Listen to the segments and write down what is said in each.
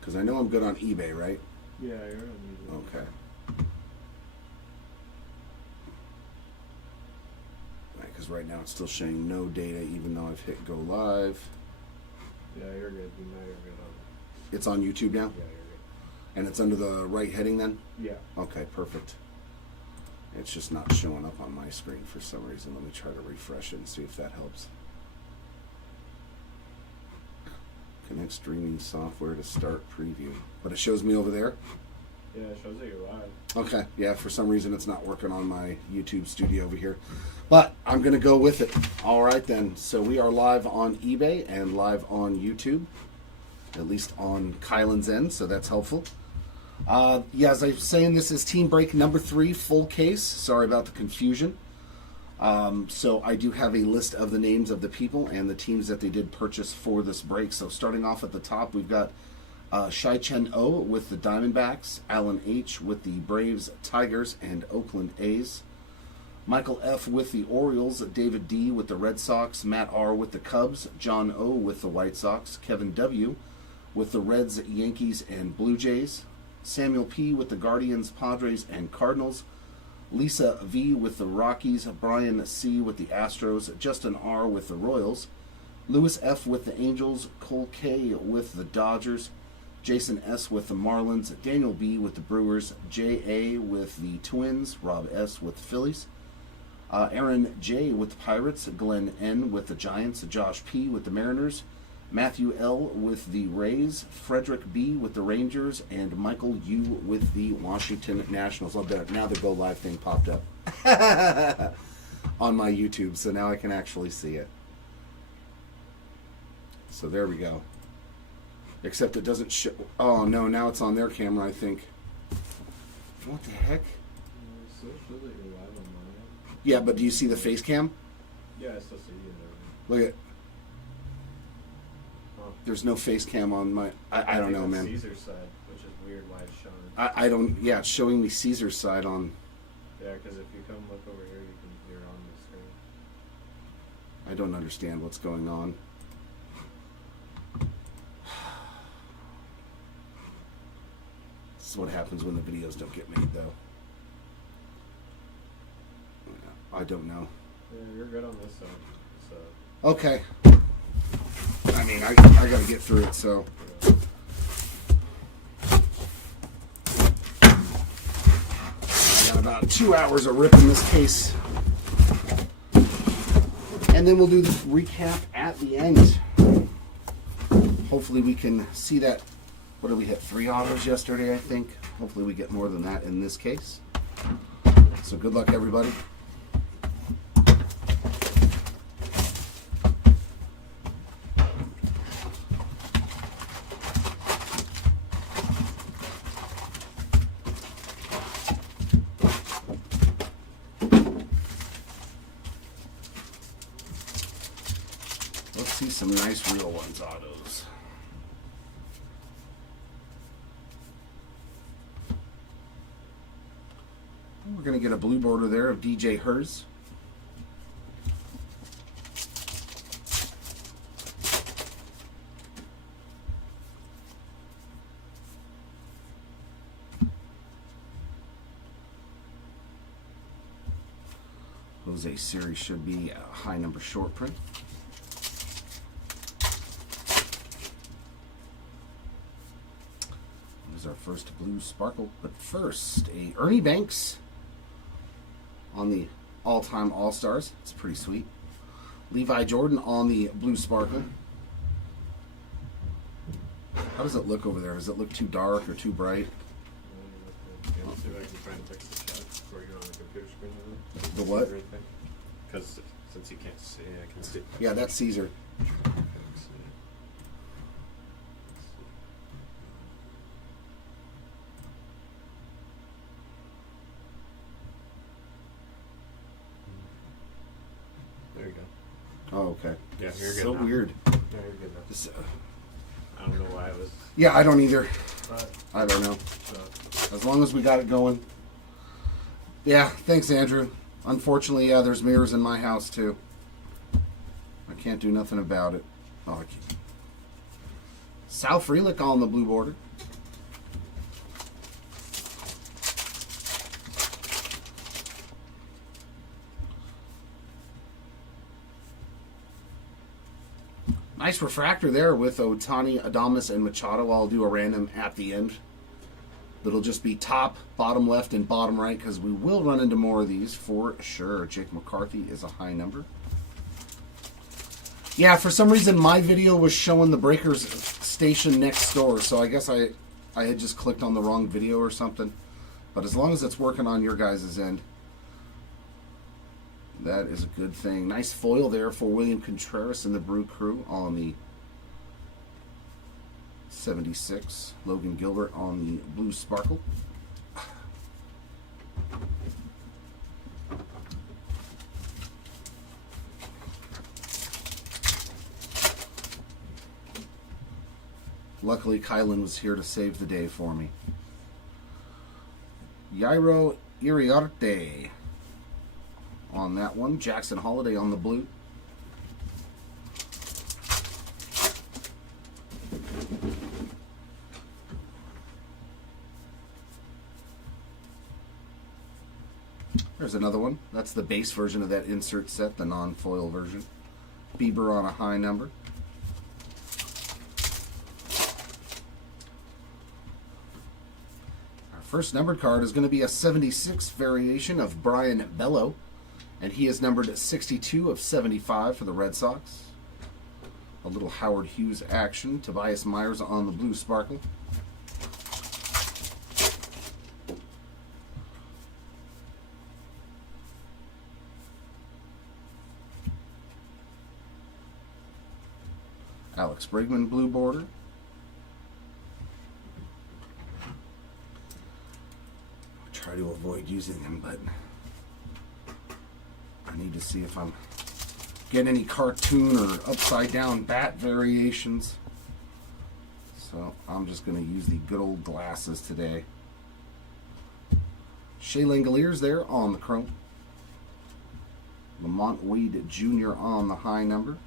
Because I know I'm good on eBay, right? Yeah, you're on eBay. Okay. Because right now it's still showing no data, even though I've hit go live. Yeah, you're good. You know you're good on it. It's on YouTube now? Yeah, you're good. And it's under the right heading then? Yeah. Okay, perfect. It's just not showing up on my screen for some reason. Let me try to refresh it and see if that helps. Connect streaming software to start preview. But it shows me over there? Yeah, it shows that you're live. Okay, yeah, for some reason it's not working on my YouTube studio over here. But I'm going to go with it. All right then, so we are live on eBay and live on YouTube. At least on Kylan's end, so that's helpful. Yeah, as I was saying, this is Team Break number 3, full case. Sorry about the confusion. So I do have a list of the names of the people and the teams that they did purchase for this break. So starting off at the top, we've got Shai Chen O with the Diamondbacks, Alan H with the Braves, Tigers, and Oakland A's. Michael F with the Orioles, David D with the Red Sox, Matt R with the Cubs, John O with the White Sox, Kevin W with the Reds, Yankees, and Blue Jays, Samuel P with the Guardians, Padres, and Cardinals, Lisa V with the Rockies, Brian C with the Astros, Justin R with the Royals, Lewis F with the Angels, Cole K with the Dodgers, Jason S with the Marlins, Daniel B with the Brewers, J A with the Twins, Rob S with the Phillies, Aaron J with the Pirates, Glenn N with the Giants, Josh P with the Mariners, Matthew L with the Rays, Frederick B with the Rangers, and Michael U with the Washington Nationals. Oh, there, now the Go Live thing popped up on my YouTube, so now I can actually see it. So there we go. Except it doesn't show. Oh no, now it's on their camera, I think. What the heck? So it shows that you're live on my end. Yeah, but do you see the face cam? Yeah, I still see you and everything. Look at. Huh. There's no face cam on my. I don't know, man. Caesar's side, which is weird why it's showing. I don't. Yeah, it's showing me Caesar's side on. Yeah, because if you come look over here, you're on the screen. I don't understand what's going on. This is what happens when the videos don't get made, though. I don't know. Yeah, you're good on this side. So. Okay. I mean, I got to get through it, so. I got about 2 hours of ripping this case. And then we'll do the recap at the end. Hopefully we can see that. What did we hit? 3 autos yesterday, I think. Hopefully we get more than that in this case. So good luck, everybody. Let's see some nice real ones autos. We're going to get a blue border there of DJ Hers. Jose Siri should be a high number short print. There's our first blue sparkle, but first a Ernie Banks on the all-time All-Stars. It's pretty sweet. Levi Jordan on the blue sparkle. How does it look over there? Does it look too dark or too bright? Let's see if I can try and fix the shot before you're on the computer screen. The what? Because since you can't see, I can see. Yeah, that's Caesar. There you go. Oh, okay. Yeah, you're good So now. weird. Yeah, you're good now. This, I don't know why it was. yeah, I don't either. But, I don't know. so. As long as we got it going. Yeah, thanks, Andrew. Unfortunately, yeah, there's mirrors in my house, too. I can't do nothing about it. Oh, Sal Frelick on the blue border. Nice refractor there with Ohtani, Adames, and Machado. I'll do a random at the end. That'll just be top, bottom left, and bottom right because we will run into more of these for sure. Jake McCarthy is a high number. Yeah, for some reason my video was showing the Breakers station next door, so I guess I had just clicked on the wrong video or something. But as long as it's working on your guys' end, that is a good thing. Nice foil there for William Contreras and the Brew Crew on the 76. Logan Gilbert on the Blue Sparkle. Luckily, Kylan was here to save the day for me. Jairo Iriarte on that one. Jackson Holiday on the blue. There's another one. That's the base version of that insert set, the non-foil version. Bieber on a high number. Our first numbered card is going to be a 76 variation of Brian Bello, and he is numbered 62 of 75 for the Red Sox. A little Howard Hughes action. Tobias Myers on the Blue Sparkle. Alex Bregman blue border. I try to avoid using them, but I need to see if I'm getting any cartoon or upside down bat variations. So I'm just going to use the good old glasses today. Shea Langoliers there on the chrome. Lamont Wade Jr. on the high number.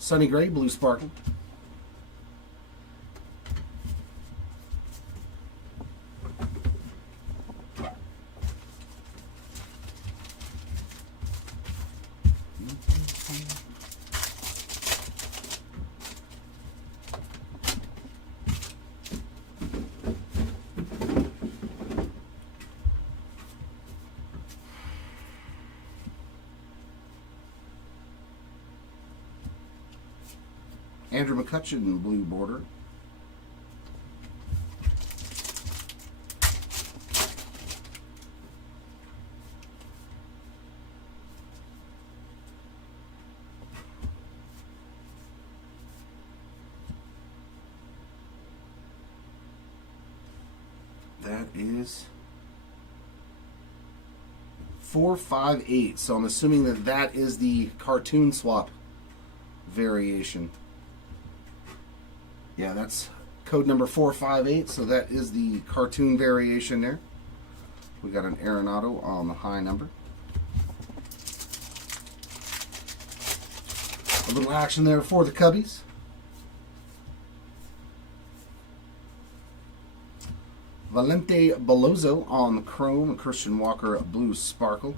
Sonny Gray, Blue Sparkle. Andrew McCutcheon, blue border. That is 458. So I'm assuming that that is the cartoon swap variation. Yeah, that's code number 458, so that is the cartoon variation there. We got an Arenado on the high number. A little action there for the Cubbies. Valente Bellozo on the chrome, and Christian Walker blue sparkle.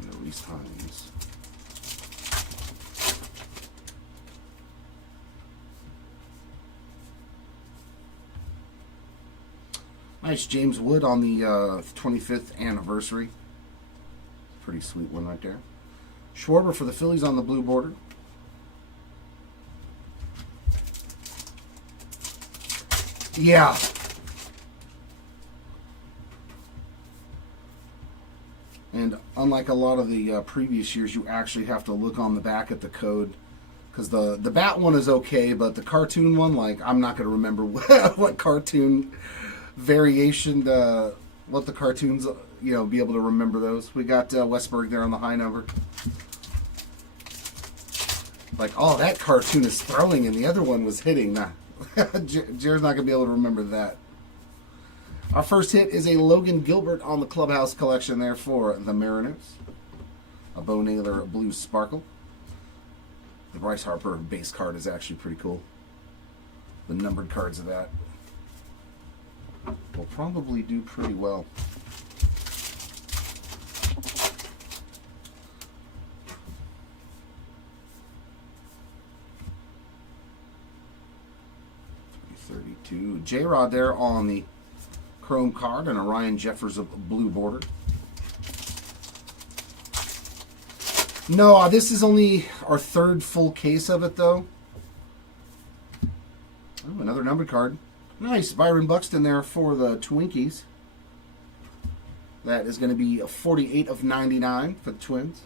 And the Reese Hines. Nice James Wood on the 25th anniversary. Pretty sweet one right there. Schwarber for the Phillies on the blue border. Yeah. And unlike a lot of the previous years, you actually have to look on the back at the code. Because the bat one is okay, but the cartoon one, like, I'm not going to remember what cartoon variation, what the cartoons, be able to remember those. We got Westberg there on the high number. Like, oh, that cartoon is throwing and the other one was hitting. Nah. Jared's not going to be able to remember that. Our first hit is a Logan Gilbert on the Clubhouse collection there for the Mariners. A Bo Naylor Blue Sparkle. The Bryce Harper base card is actually pretty cool. The numbered cards of that will probably do pretty well. $32. J-Rod there on the chrome card and a Ryan Jeffers of blue border. No, this is only our third full case of it, though. Oh, another numbered card. Nice. Byron Buxton there for the Twinkies. That is going to be a 48 of 99 for the Twins.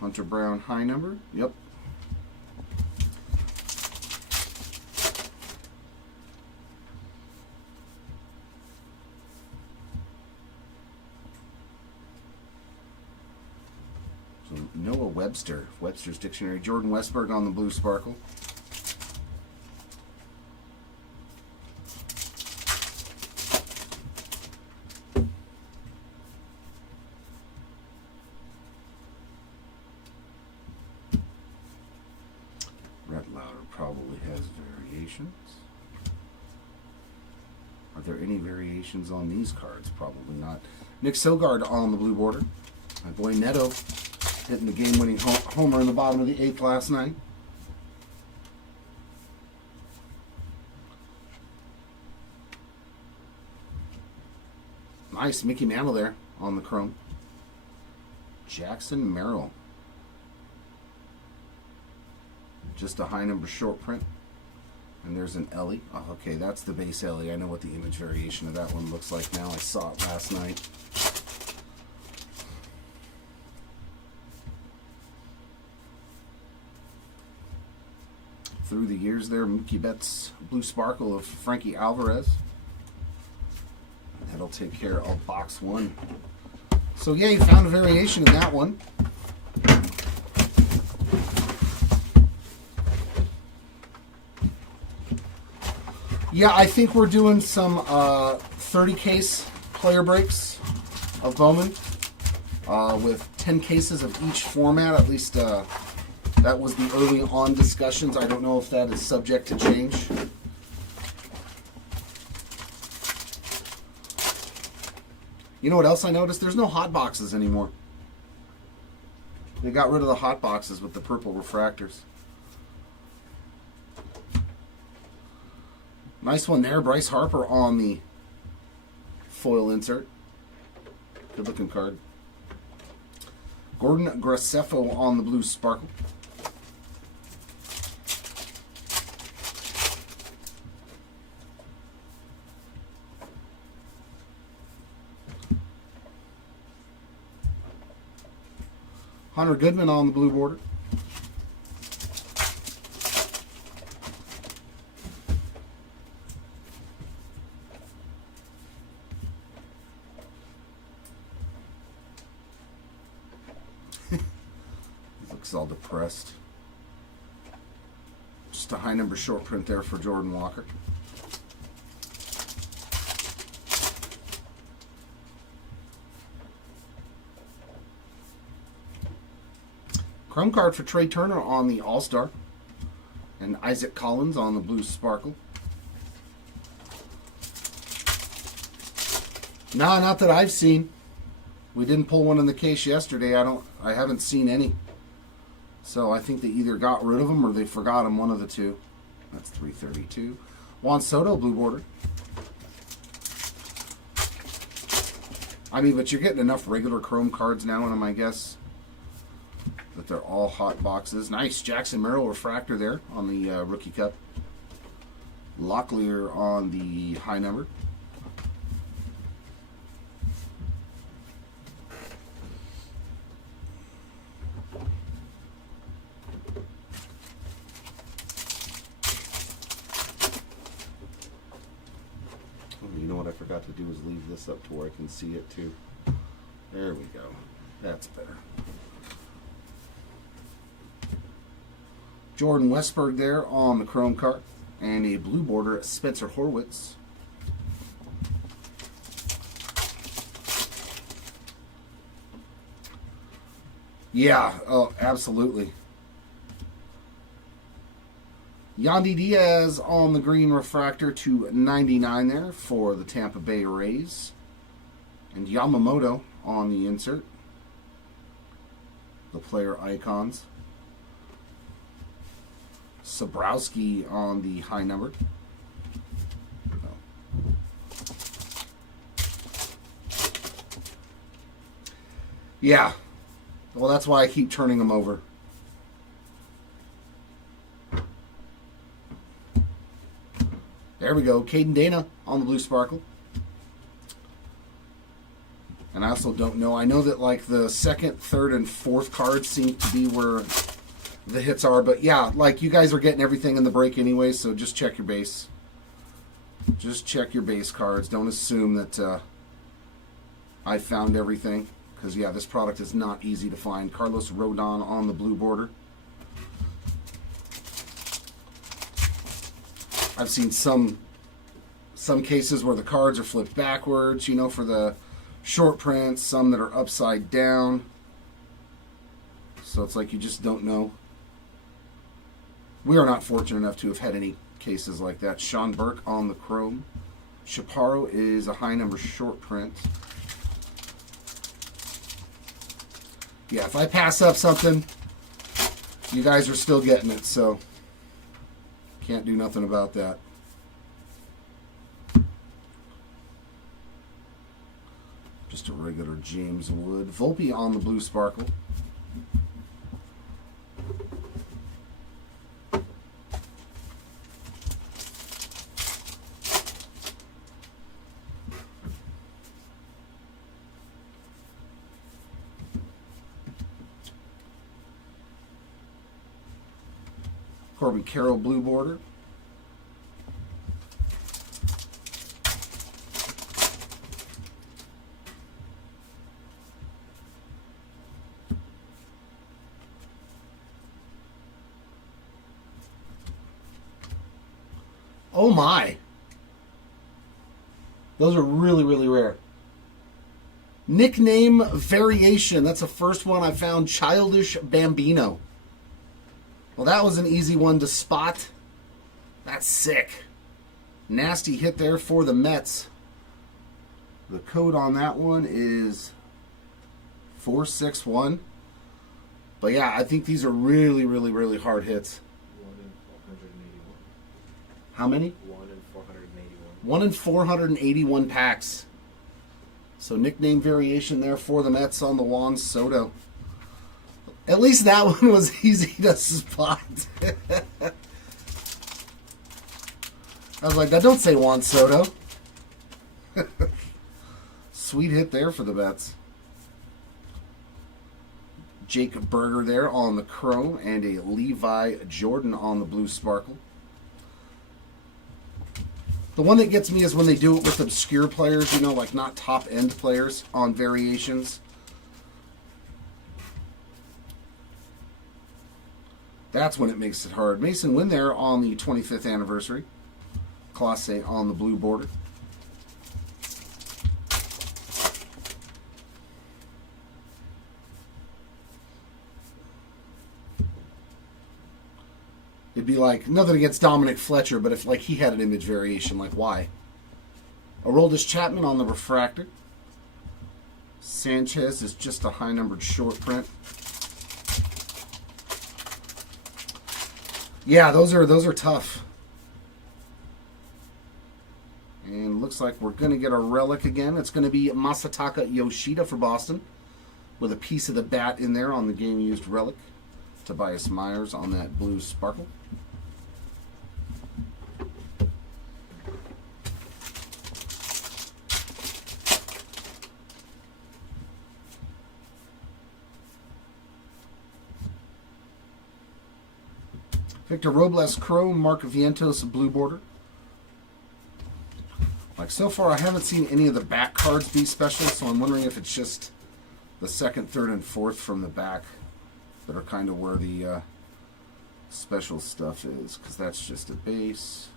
Hunter Brown high number. Yep. So Noah Webster. Webster's Dictionary. Jordan Westberg on the blue sparkle. Red Louder probably has variations. Are there any variations on these cards? Probably not. Nick Sogard on the blue border. My boy Neto hitting the game-winning homer in the bottom of the 8th last night. Nice. Mickey Mantle there on the chrome. Jackson Merrill. Just a high number short print. And there's an Ellie. Oh, okay, that's the base Ellie. I know what the image variation of that one looks like now. I saw it last night. Through the years there, Mookie Betts blue sparkle of Frankie Alvarez. That'll take care of box one. So yeah, you found a variation in that one. Yeah, I think we're doing some 30 case player breaks of Bowman with 10 cases of each format. At least that was the early on discussions. I don't know if that is subject to change. You know what else I noticed? There's no hot boxes anymore. They got rid of the hot boxes with the purple refractors. Nice one there. Bryce Harper on the foil insert. Good looking card. Gordon Graceffo on the blue sparkle. Hunter Goodman on the blue border. Looks all depressed. Just a high number short print there for Jordan Walker. Chrome card for Trey Turner on the All-Star. And Isaac Collins on the blue sparkle. Nah, not that I've seen. We didn't pull one in the case yesterday. I haven't seen any. So I think they either got rid of them or they forgot them, one of the two. That's 332. Juan Soto, blue border. I mean, but you're getting enough regular chrome cards now in them, I guess, that they're all hot boxes. Nice Jackson Merrill refractor there on the Rookie Cup. Locklear on the high number. You know what I forgot to do is leave this up to where I can see it too. There we go. That's better. Jordan Westberg there on the chrome card. And a blue border, Spencer Horwitz. Yeah, oh, absolutely. Yandy Diaz on the green refractor to 99 there for the Tampa Bay Rays. And Yamamoto on the insert. The player icons. Sobrowski on the high number. Yeah. Well, that's why I keep turning them over. There we go. Caden Dana on the blue sparkle. And I also don't know. I know that like the second, third, and fourth cards seem to be where the hits are. But yeah, like you guys are getting everything in the break anyway, so just check your base. Just check your base cards. Don't assume that I found everything. Because, yeah, this product is not easy to find. Carlos Rodon on the blue border. I've seen some cases where the cards are flipped backwards, you know, for the short prints. Some that are upside down. So it's like you just don't know. We are not fortunate enough to have had any cases like that. Sean Burke on the chrome. Chaparro is a high number short print. Yeah, if I pass up something, you guys are still getting it, so can't do nothing about that. Just a regular James Wood. Volpe on the blue sparkle. Corbin Carroll blue border. Oh my. Those are really, really rare. Nickname variation. That's the first one I found. Childish Bambino. Well, that was an easy one to spot. That's sick. Nasty hit there for the Mets. The code on that one is 461. But yeah, I think these are really, really, really hard hits. 1 in 481. How many? 1 in 481. 1 in 481 packs. So nickname variation there for the Mets on the Juan Soto. At least that one was easy to spot. I was like, that don't say Juan Soto. Sweet hit there for the Mets. Jake Berger there on the chrome and a Levi Jordan on the blue sparkle. The one that gets me is when they do it with obscure players, you know, like not top-end players on variations. That's when it makes it hard. Mason Wynn there on the 25th anniversary. Classe on the blue border. It'd be like, nothing against Dominic Fletcher, but if like he had an image variation, like why? Aroldis Chapman on the refractor. Sanchez is just a high-numbered short print. Yeah, those are tough. And looks like we're going to get a relic again. It's going to be Masataka Yoshida for Boston with a piece of the bat in there on the game-used relic. Tobias Myers on that blue sparkle. Victor Robles chrome, Mark Vientos blue border. Like so far I haven't seen any of the back cards be special, so I'm wondering if it's just the second, third, and fourth from the back that are kind of where the special stuff is, because that's just a base.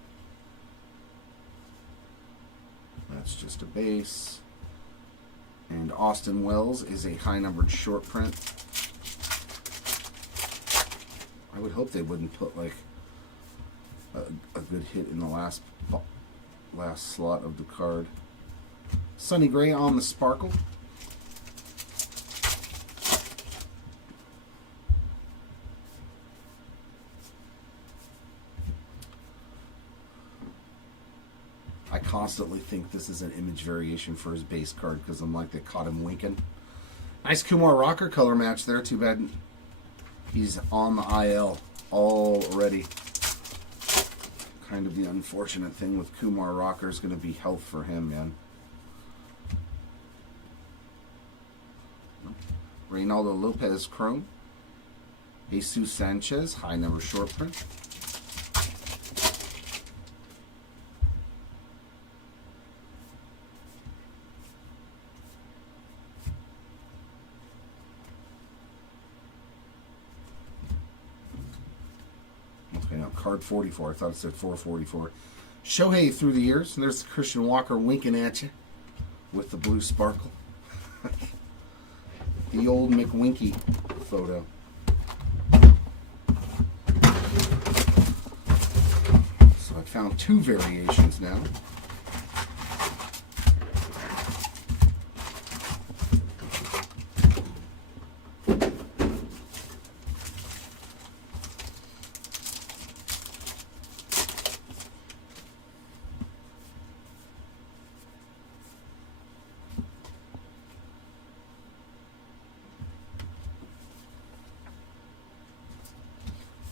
That's just a base. And Austin Wells is a high numbered short print. I would hope they wouldn't put like a good hit in the last slot of the card. Sonny Gray on the sparkle. I constantly think this is an image variation for his base card because I'm like, they caught him winking. Nice Kumar Rocker color match there. Too bad he's on the IL already. Kind of the unfortunate thing with Kumar Rocker is going to be health for him, man. Reynaldo Lopez Chrome. Jesus Sanchez, high number short print. Okay, now card 44. I thought it said 444. Shohei through the years. And there's Christian Walker winking at you with the blue sparkle. The old McWinky photo. So I found two variations now.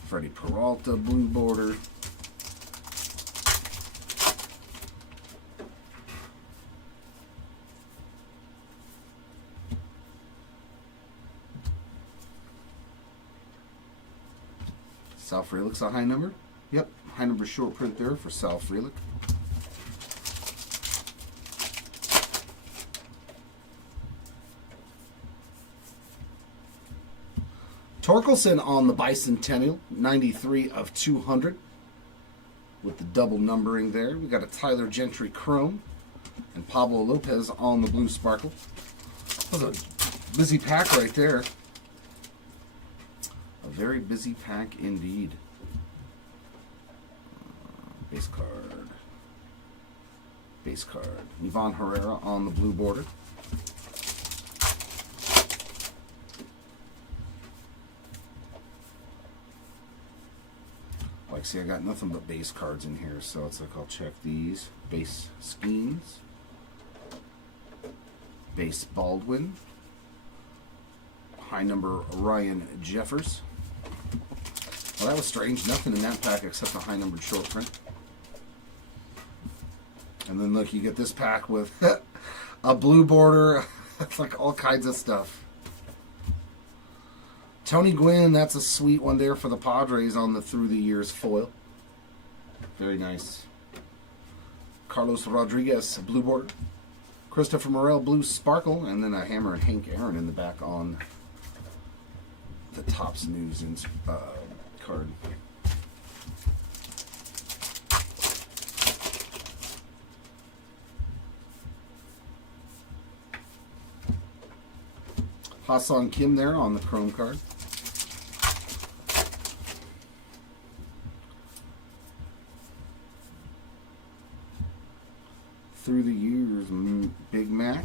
Freddie Peralta, blue border. Sal Frelick's a high number. Yep, high number short print there for Sal Frelick. Torkelson on the Bicentennial, 93 of 200. With the double numbering there. We got a Tyler Gentry Chrome. And Pablo Lopez on the blue sparkle. That was a busy pack right there. A very busy pack indeed. Base card. Base card. Ivan Herrera on the blue border. Like, see, I got nothing but base cards in here, so it's like I'll check these. Base Schemes. Base Baldwin. High number Ryan Jeffers. Well, that was strange. Nothing in that pack except a high numbered short print. And then look, you get this pack with a blue border. It's like all kinds of stuff. Tony Gwynn, that's a sweet one there for the Padres on the Through the Years foil. Very nice. Carlos Rodriguez, blue border. Christopher Morel, blue sparkle. And then a Hammer and Hank Aaron in the back on the Topps News card. Hassan Kim there on the Chrome card. Through the Years, Big Mac.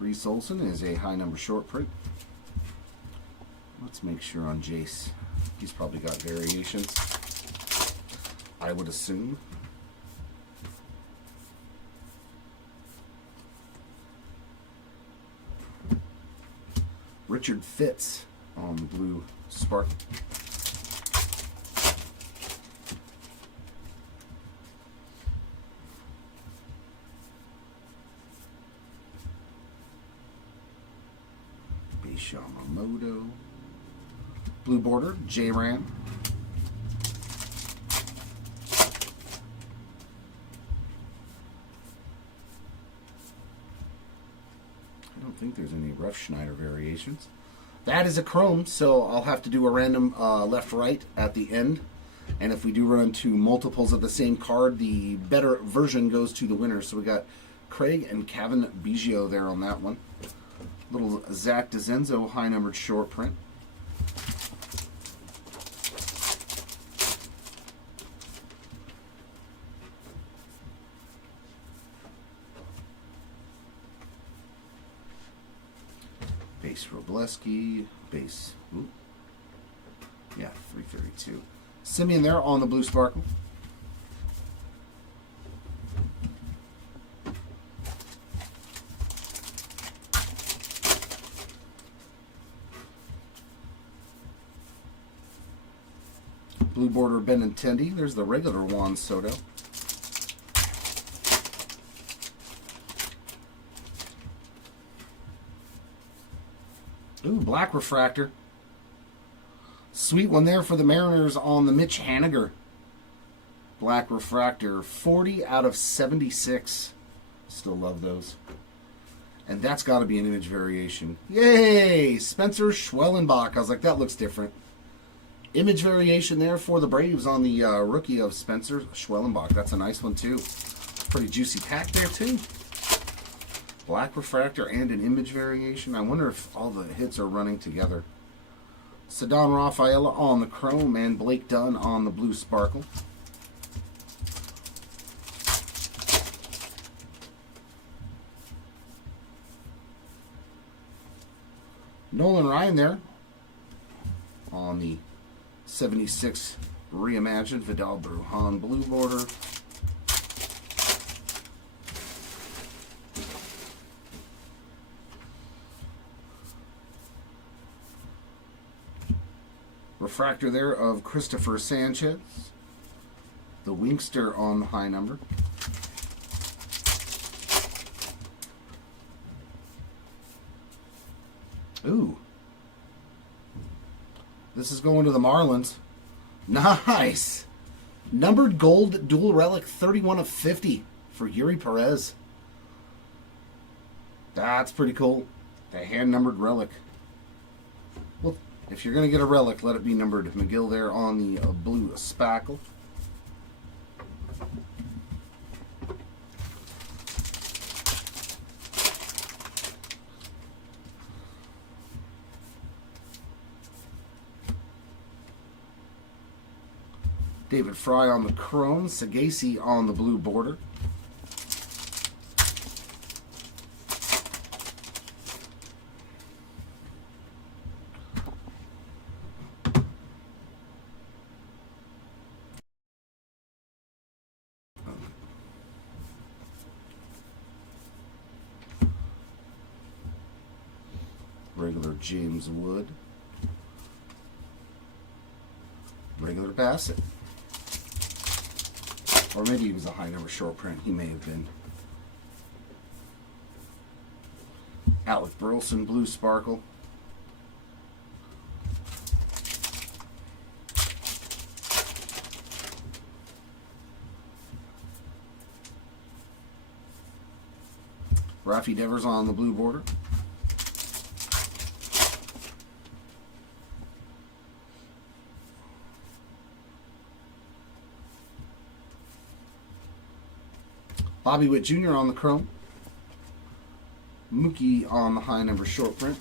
Reese Olson is a high number short print. Let's make sure on Jace. He's probably got variations, I would assume. Richard Fitz on the blue sparkle. Yamamoto. Blue border, J-Ram. I don't think there's any Rough Schneider variations. That is a chrome, so I'll have to do a random left-right at the end. And if we do run into multiples of the same card, the better version goes to the winner. So we got Craig and Kevin Biggio there on that one. Little Zach DeZenzo high-numbered short print. Base Robleski, base, ooh, yeah, 332. Simeon there on the blue sparkle. Blue border Benintendi. There's the regular Juan Soto. Ooh, black refractor. Sweet one there for the Mariners on the Mitch Haniger. Black refractor, 40 out of 76. Still love those. And that's got to be an image variation. Yay! Spencer Schwellenbach. I was like, that looks different. Image variation there for the Braves on the rookie of Spencer Schwellenbach. That's a nice one, too. Pretty juicy pack there, too. Black refractor and an image variation. I wonder if all the hits are running together. Ceddanne Rafaela on the chrome and Blake Dunn on the blue sparkle. Nolan Ryan there on the 76 reimagined Vidal Brujan blue border. Refractor there of Christopher Sanchez. The Winkster on the high number. Ooh. This is going to the Marlins. Nice. Numbered gold dual relic 31 of 50 for Yuri Perez. That's pretty cool. The hand numbered relic. Well, if you're going to get a relic, let it be numbered. McGill there on the blue spackle. David Fry on the chrome. Sagasi on the blue border. Regular James Wood. Regular Bassett. Or maybe he was a high number short print. He may have been. Alec Burleson, blue sparkle. Rafi Devers on the blue border. Bobby Witt Jr. on the chrome. Mookie on the high number short print.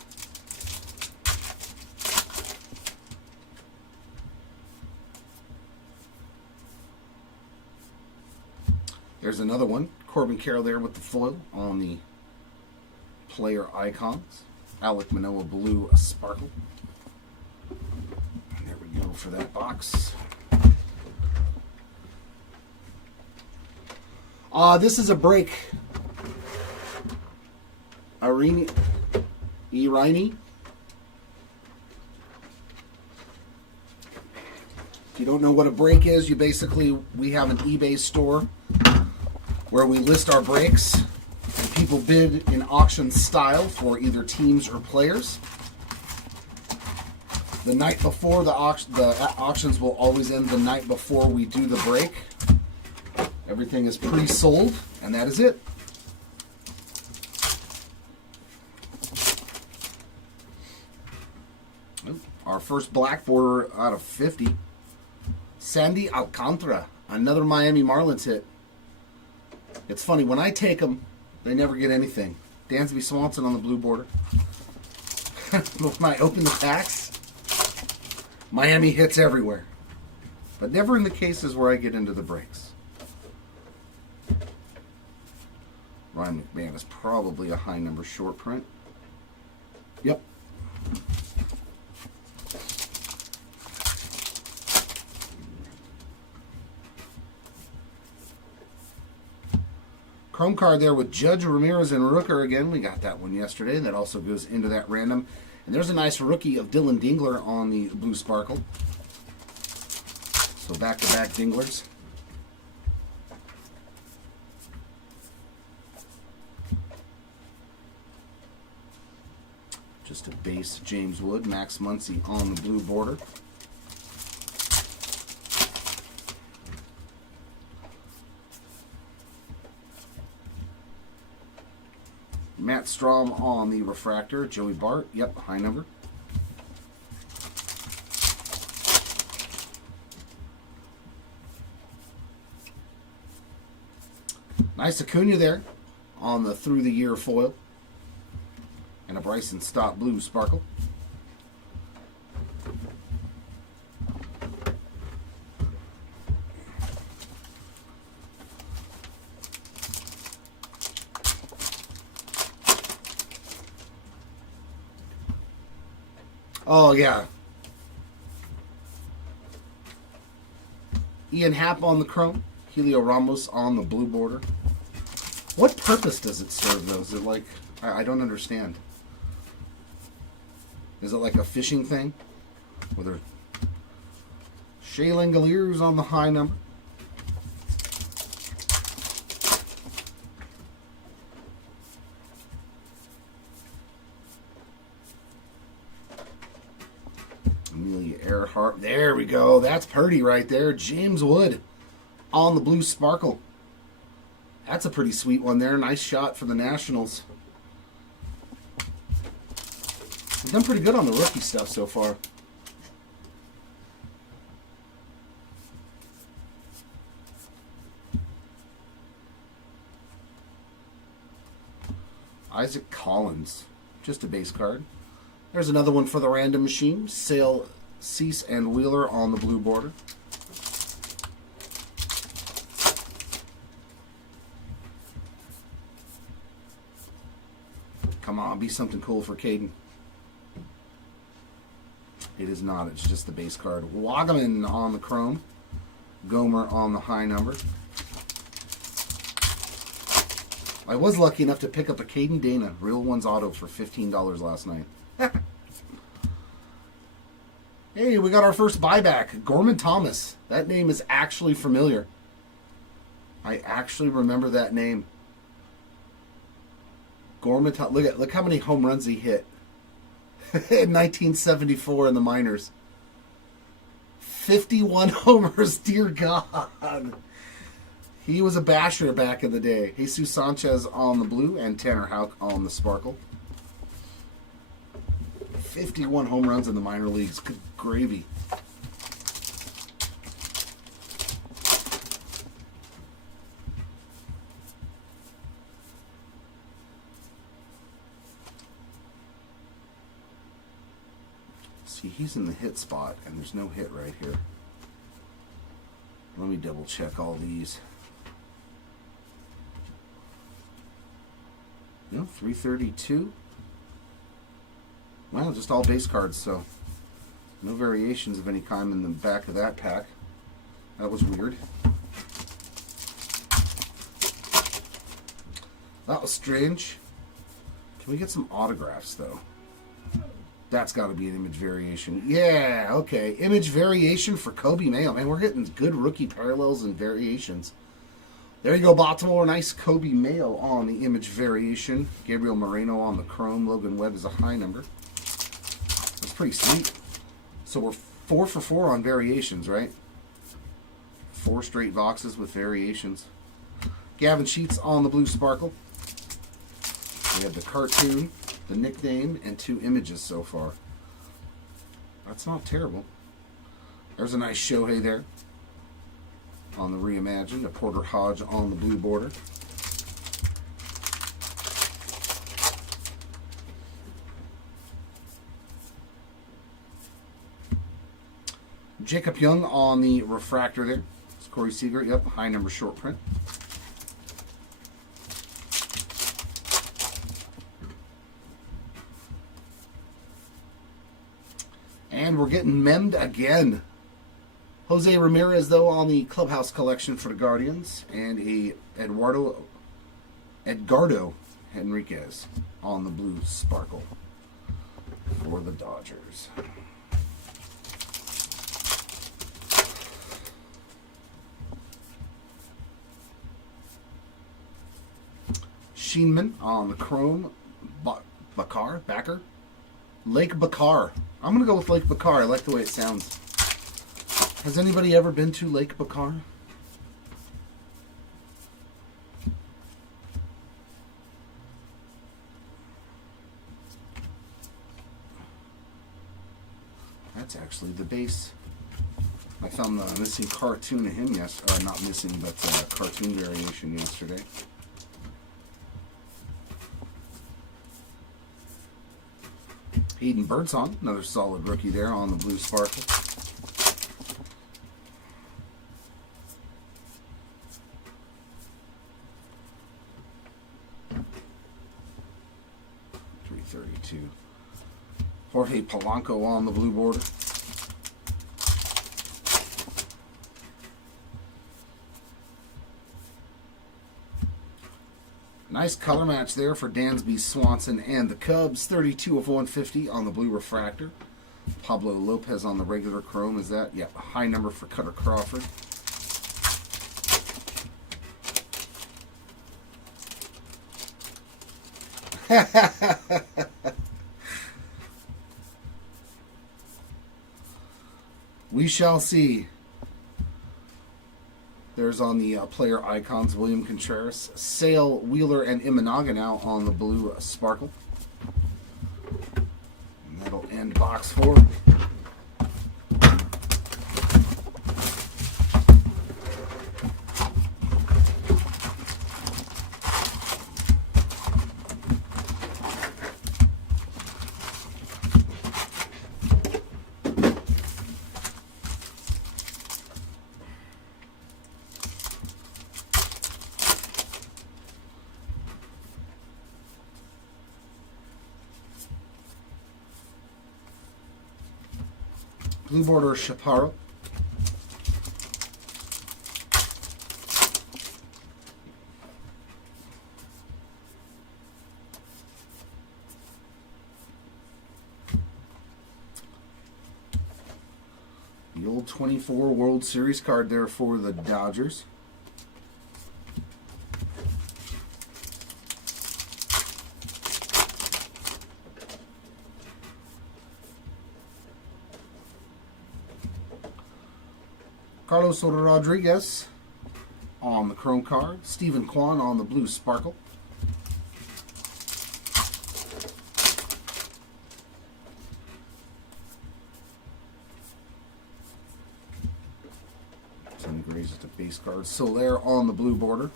There's another one. Corbin Carroll there with the foil on the player icons. Alec Manoah blue sparkle. And there we go for that box. This is a break. Irini. If you don't know what a break is, we have an eBay store where we list our breaks and people bid in auction style for either teams or players. The night before the auctions will always end the night before we do the break. Everything is pre-sold, and that is it. Our first black border out of 50. Sandy Alcantara, another Miami Marlins hit. It's funny, when I take them, they never get anything. Dansby Swanson on the blue border. When I open the packs, Miami hits everywhere. But never in the cases where I get into the breaks. Ryan McMahon is probably a high number short print. Yep. Chrome card there with Judge Ramirez and Rooker again. We got that one yesterday. That also goes into that random. And there's a nice rookie of Dylan Dingler on the blue sparkle. So back-to-back Dinglers. Just a base James Wood, Max Muncy on the blue border. Matt Strom on the refractor. Joey Bart, yep, high number. Nice Acuna there on the through the year foil. And a Bryson Stott blue sparkle. Oh, yeah. Ian Happ on the chrome. Helio Ramos on the blue border. What purpose does it serve, though? Is it like... I don't understand. Is it like a fishing thing? Where they're... Shea Langoliers on the high number. Amelia Earhart. There we go. That's Purdy right there. James Wood on the blue sparkle. That's a pretty sweet one there. Nice shot for the Nationals. We've done pretty good on the rookie stuff so far. Isaac Collins. Just a base card. There's another one for the random machine. Sale, Cease, and Wheeler on the blue border. Come on, be something cool for Caden. It is not. It's just the base card. Wagaman on the chrome. Gomer on the high number. I was lucky enough to pick up a Caden Dana Real Ones auto for $15 last night. Hey, we got our first buyback. Gorman Thomas. That name is actually familiar. I actually remember that name. Gorman Thomas. Look how many home runs he hit in 1974 in the minors. 51 homers, dear God. He was a basher back in the day. Jesus Sanchez on the blue and Tanner Houck on the sparkle. 51 home runs in the minor leagues. Good gravy. See, he's in the hit spot, and there's no hit right here. Let me double check all these. No, 332. Well, just all base cards, so no variations of any kind in the back of that pack. That was weird. That was strange. Can we get some autographs, though? That's got to be an image variation. Yeah, okay. Image variation for Kobe Mayo. Man, we're getting good rookie parallels and variations. There you go, Baltimore. Nice Kobe Mayo on the image variation. Gabriel Moreno on the chrome. Logan Webb is a high number. That's pretty sweet. So we're 4 for 4 on variations, right? 4 straight boxes with variations. Gavin Sheets on the blue sparkle. We have the cartoon, the nickname, and 2 images so far. That's not terrible. There's a nice Shohei there on the reimagined. A Porter Hodge on the blue border. Jacob Young on the refractor there. It's Corey Seager. Yep, high number short print. And we're getting memmed again. Jose Ramirez, though, on the Clubhouse collection for the Guardians. And a Edgardo Henriquez on the blue sparkle for the Dodgers. Sheenman on the chrome. Backer? Lake Bakar. I'm going to go with Lake Bakar. I like the way it sounds. Has anybody ever been to Lake Bakar? That's actually the base. I found the missing cartoon of him yesterday. Or not missing, but cartoon variation yesterday. Hayden Birdsong, another solid rookie there on the blue sparkle. .332. Jorge Polanco on the blue border. Nice color match there for Dansby Swanson and the Cubs. 32 of 150 on the blue refractor. Pablo Lopez on the regular chrome. Is that? Yeah, a high number for Cutter Crawford. We shall see. There's on the player icons, William Contreras, Sale, Wheeler, and Imanaga now on the blue sparkle. And that'll end box 4. Blue border Chaparro. The old 24 World Series card there for the Dodgers. Carlos Rodriguez on the chrome card. Stephen Kwan on the blue sparkle. Sonny Gray's just a base card. Soler on the blue border.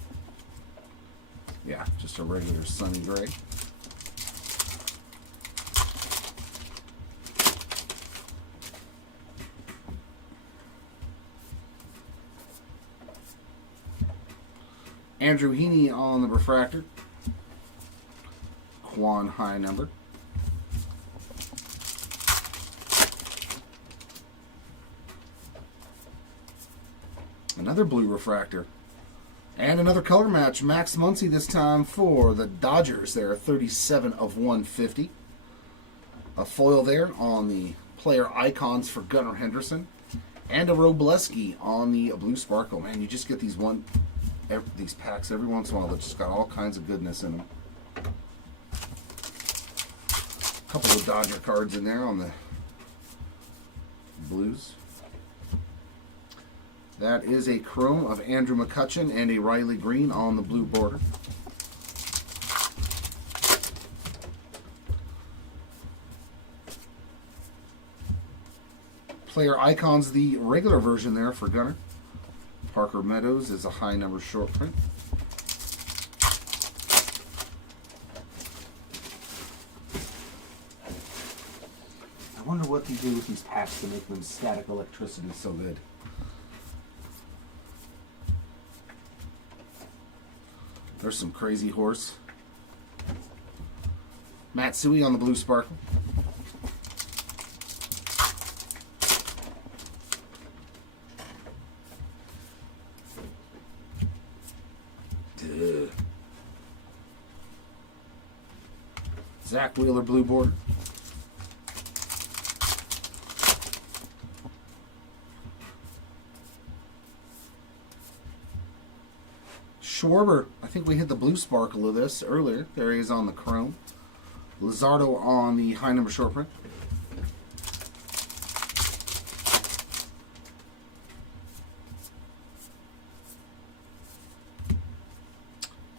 Yeah, just a regular Sonny Gray. Andrew Heaney on the refractor. Quan high number. Another blue refractor. And another color match. Max Muncy this time for the Dodgers. There are 37 of 150. A foil there on the player icons for Gunnar Henderson. And a Robleski on the blue sparkle. Man, you just get these packs every once in a while that just got all kinds of goodness in them. A couple of Dodger cards in there on the blues. That is a chrome of Andrew McCutchen and a Riley Green on the blue border. Player icons, the regular version there for Gunner. Parker Meadows is a high number short print. I wonder what they do with these packs to make them static electricity so good. There's some crazy horse. Matsui on the blue sparkle. Duh. Zach Wheeler blue border. Schwarber, I think we hit the blue sparkle of this earlier. There he is on the chrome. Lizardo on the high number short print.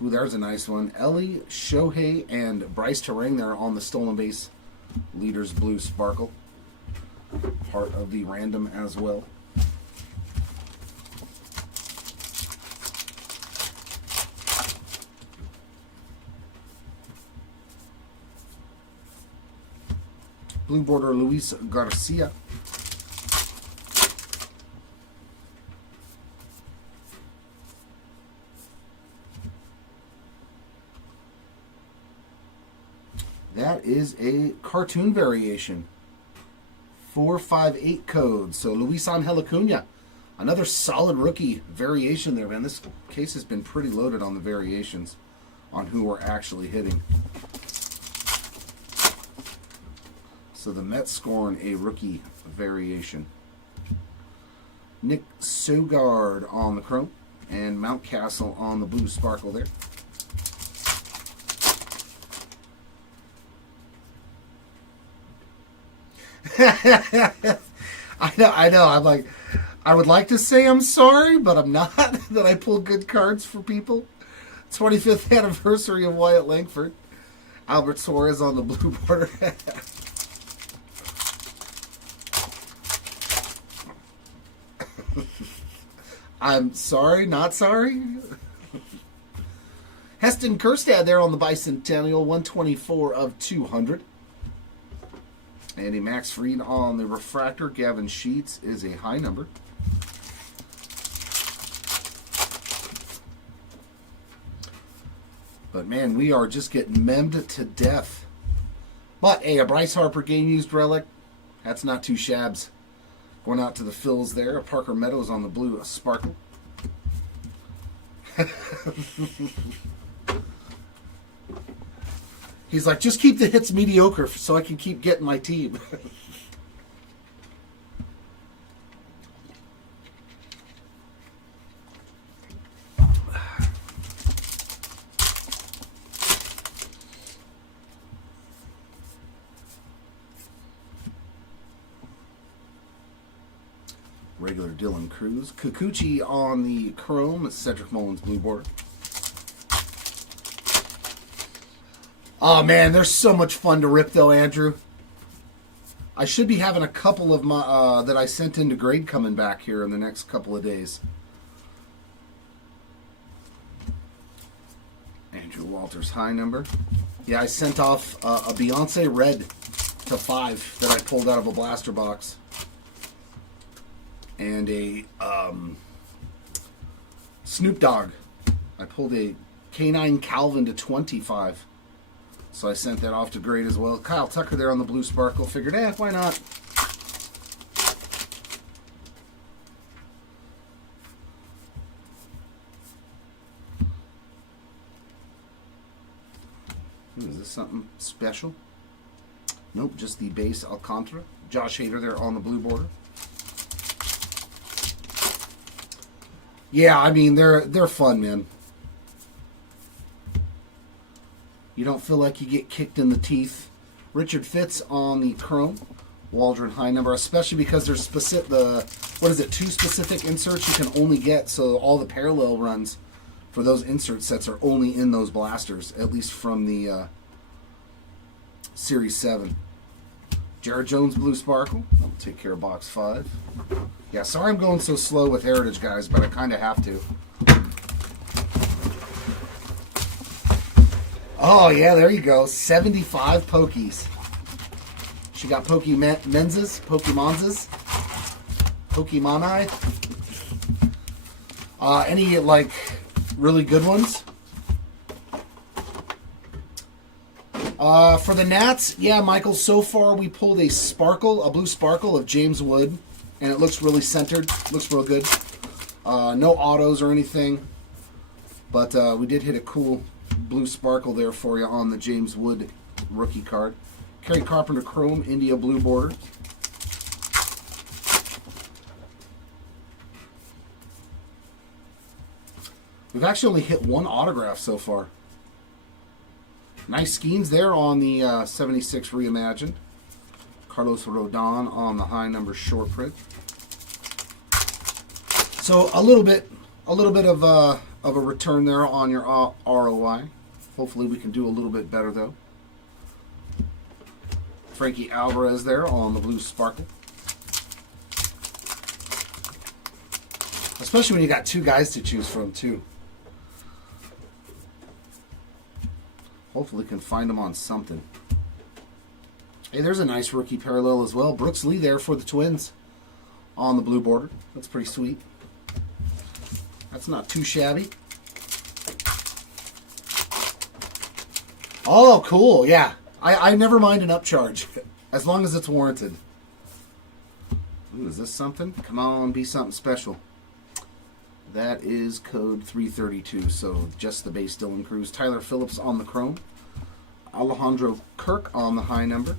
Ooh, there's a nice one. Ellie, Shohei, and Bryce Terang there on the stolen base leaders blue sparkle. Part of the random as well. Blue border Luis Garcia. That is a cartoon variation. 458 code. So Luis Angel Acuna. Another solid rookie variation there, man. This case has been pretty loaded on the variations on who we're actually hitting. So the Mets scoring a rookie variation. Nick Sogard on the chrome. And Mountcastle on the blue sparkle there. I know. I'm like, I would like to say I'm sorry, but I'm not that I pull good cards for people. 25th anniversary of Wyatt Langford. Albert Suarez on the blue border. I'm sorry, not sorry. Heston Kjerstad there on the Bicentennial, 124 of 200. Andy Max Fried on the refractor. Gavin Sheets is a high number. But man, we are just getting memmed to death. But hey, a Bryce Harper game used relic. That's not too shabs. Going out to the fills there. A Parker Meadows on the blue sparkle. He's like, just keep the hits mediocre so I can keep getting my team. Regular Dylan Cruz. Kikuchi on the chrome. Cedric Mullins blue border. Oh man, they're so much fun to rip though, Andrew. I should be having a couple of my that I sent into grade coming back here in the next couple of days. Andrew Walters high number. Yeah, I sent off a Beyonce red to 5 that I pulled out of a blaster box. And a Snoop Dogg. I pulled a K9 Calvin to 25. So I sent that off to grade as well. Kyle Tucker there on the blue sparkle. Figured, why not? Is this something special? Nope, just the base Alcantara. Josh Hader there on the blue border. Yeah, I mean, they're fun, man. You don't feel like you get kicked in the teeth. Richard Fitz on the chrome. Waldron high number, especially because there's specific, 2 specific inserts you can only get, so all the parallel runs for those insert sets are only in those blasters, at least from the Series 7. Jared Jones Blue Sparkle. I'll take care of box 5. Yeah, sorry I'm going so slow with Heritage, guys, but I kind of have to. Oh, yeah, there you go. 75 Pokies. She got Pokemonzes, Pokemoni. Any, like, really good ones? For the Nats, yeah, Michael, so far we pulled a blue sparkle of James Wood, and it looks really centered. Looks real good. No autos or anything, but we did hit a cool blue sparkle there for you on the James Wood rookie card. Kerry Carpenter Chrome, India blue border. We've actually only hit one autograph so far. Nice schemes there on the 76 Reimagined. Carlos Rodon on the high number short print. So a little bit of a return there on your ROI. Hopefully we can do a little bit better though. Frankie Alvarez there on the blue sparkle. Especially when you got two guys to choose from too. Hopefully can find them on something. Hey, there's a nice rookie parallel as well. Brooks Lee there for the Twins on the blue border. That's pretty sweet. That's not too shabby. Oh, cool. Yeah. I never mind an upcharge as long as it's warranted. Ooh, is this something? Come on, be something special. That is code 332, so just the base Dylan Cruz. Tyler Phillips on the chrome. Alejandro Kirk on the high number.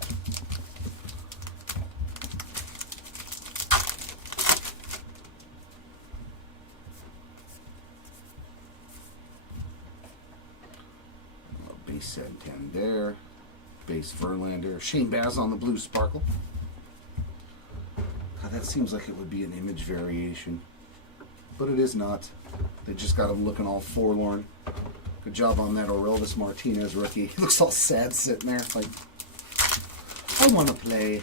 Base Santander. Base Verlander. Shane Baz on the blue sparkle. God, that seems like it would be an image variation. But it is not. They just got him looking all forlorn. Good job on that Orelvis Martinez rookie. He looks all sad sitting there. Like, I want to play.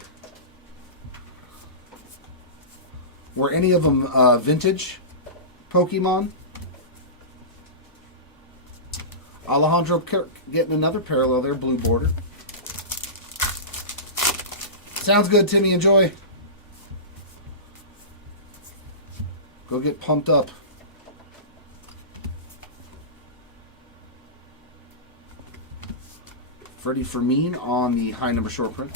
Were any of them vintage Pokemon? Alejandro Kirk getting another parallel there. Blue border. Sounds good, Timmy. Enjoy. Go get pumped up. Freddie Fermin on the high number short print.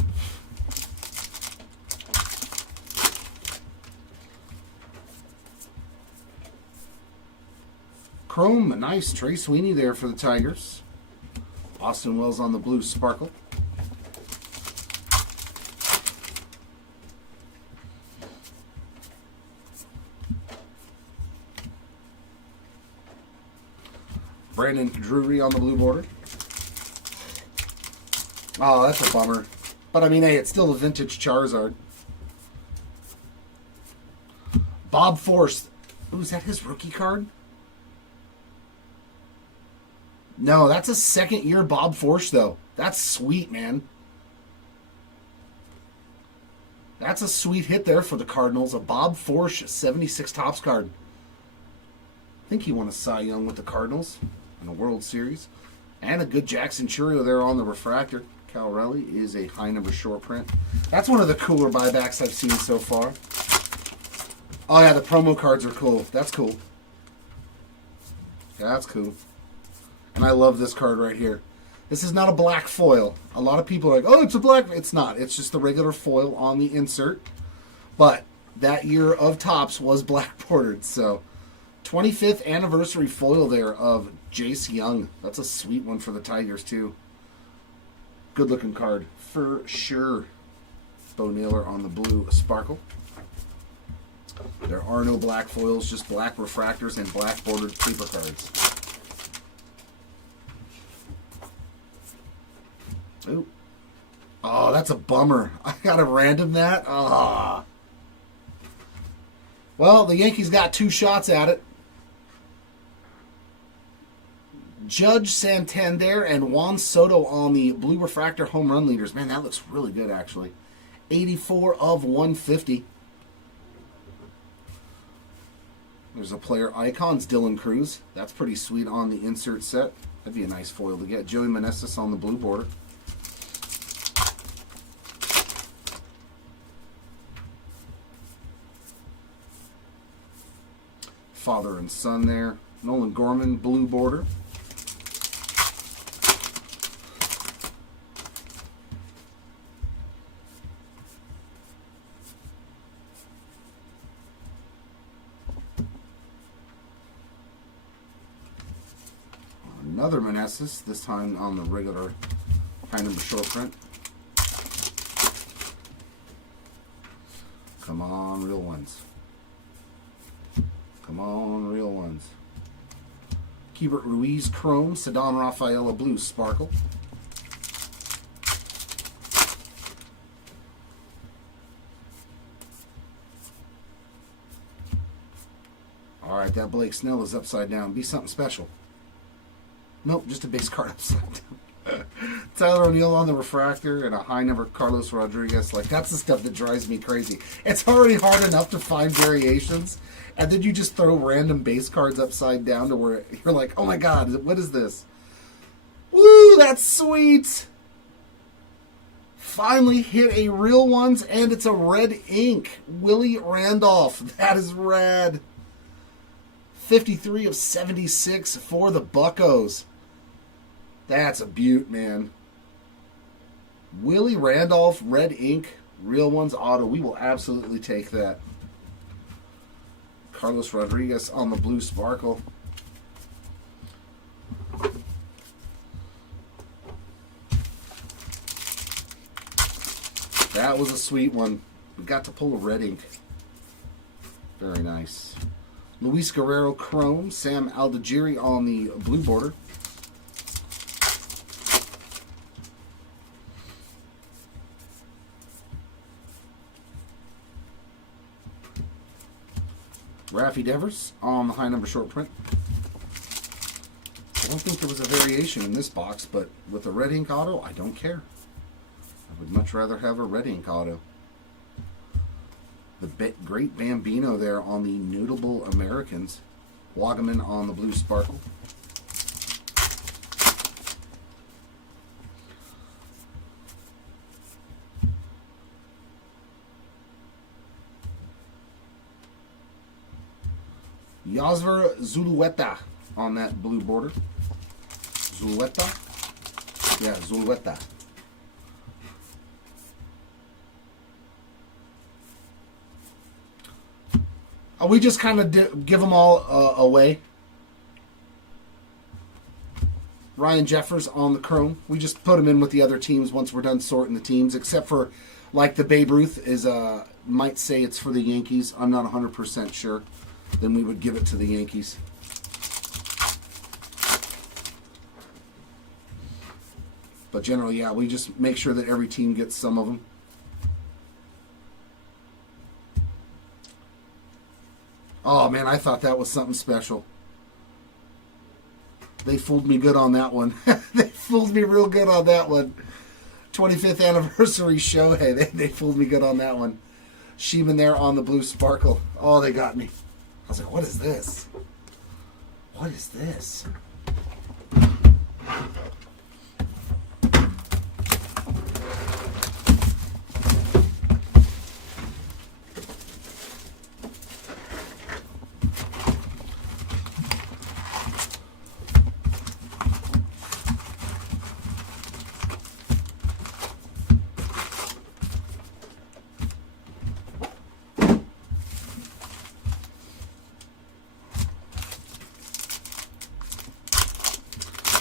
Chrome, nice. Trey Sweeney there for the Tigers. Austin Wells on the blue sparkle. Brandon Drury on the blue border. Oh, that's a bummer. But I mean, hey, it's still a vintage Charizard. Bob Force. Ooh, is that his rookie card? No, that's a second year Bob Force, though. That's sweet, man. That's a sweet hit there for the Cardinals. A Bob Force 76 Topps card. I think he won a Cy Young with the Cardinals in a World Series. And a good Jackson Churio there on the refractor. Cal Raleigh is a high number short print. That's one of the cooler buybacks I've seen so far. Oh yeah, the promo cards are cool. That's cool. Yeah, that's cool. And I love this card right here. This is not a black foil. A lot of people are like, oh, it's a black. It's not. It's just the regular foil on the insert. But that year of Topps was black bordered. So 25th anniversary foil there of Jace Young. That's a sweet one for the Tigers too. Good looking card for sure. Bo Naylor on the blue sparkle. There are no black foils, just black refractors and black bordered paper cards. Ooh. Oh, that's a bummer. I gotta random that. Ah. Well, the Yankees got two shots at it. Judge Santander and Juan Soto on the blue refractor home run leaders. Man, that looks really good, actually. 84 of 150. There's a player icons, Dylan Cruz. That's pretty sweet on the insert set. That'd be a nice foil to get. Joey Meneses on the blue border. Father and son there. Nolan Gorman, blue border. Another Meneses, this time on the regular high number short print. Come on, real ones. Come on, real ones. Keibert Ruiz Chrome, Cedon Rafaela Blue Sparkle. Alright, that Blake Snell is upside down. Be something special. Nope, just a base card upside down. Tyler O'Neill on the refractor and a high number Carlos Rodriguez. Like, that's the stuff that drives me crazy. It's already hard enough to find variations, and then you just throw random base cards upside down to where you're like, oh my god, what is this? Woo, that's sweet! Finally hit a real ones, and it's a red ink. Willie Randolph. That is rad. 53 of 76 for the Buccos. That's a beaut, man. Willie Randolph, red ink, real ones auto. We will absolutely take that. Carlos Rodriguez on the blue sparkle. That was a sweet one. We got to pull a red ink. Very nice. Luis Guerrero Chrome, Sam Aldigiri on the blue border. Raffy Devers on the high number short print. I don't think there was a variation in this box, but with the red ink auto, I don't care. I would much rather have a red ink auto. The great Bambino there on the Notable Americans. Wagaman on the blue sparkle. Yasver Zulueta on that blue border. Zulueta? Yeah, Zulueta. We just kind of give them all away. Ryan Jeffers on the chrome. We just put them in with the other teams once we're done sorting the teams, except for like the Babe Ruth is might say it's for the Yankees. I'm not 100% sure. Then we would give it to the Yankees. But generally, yeah, we just make sure that every team gets some of them. Oh, man, I thought that was something special. They fooled me good on that one. They fooled me real good on that one. 25th anniversary show. Hey, they fooled me good on that one. Sheeman there on the blue sparkle. Oh, they got me. I was like, what is this? What is this?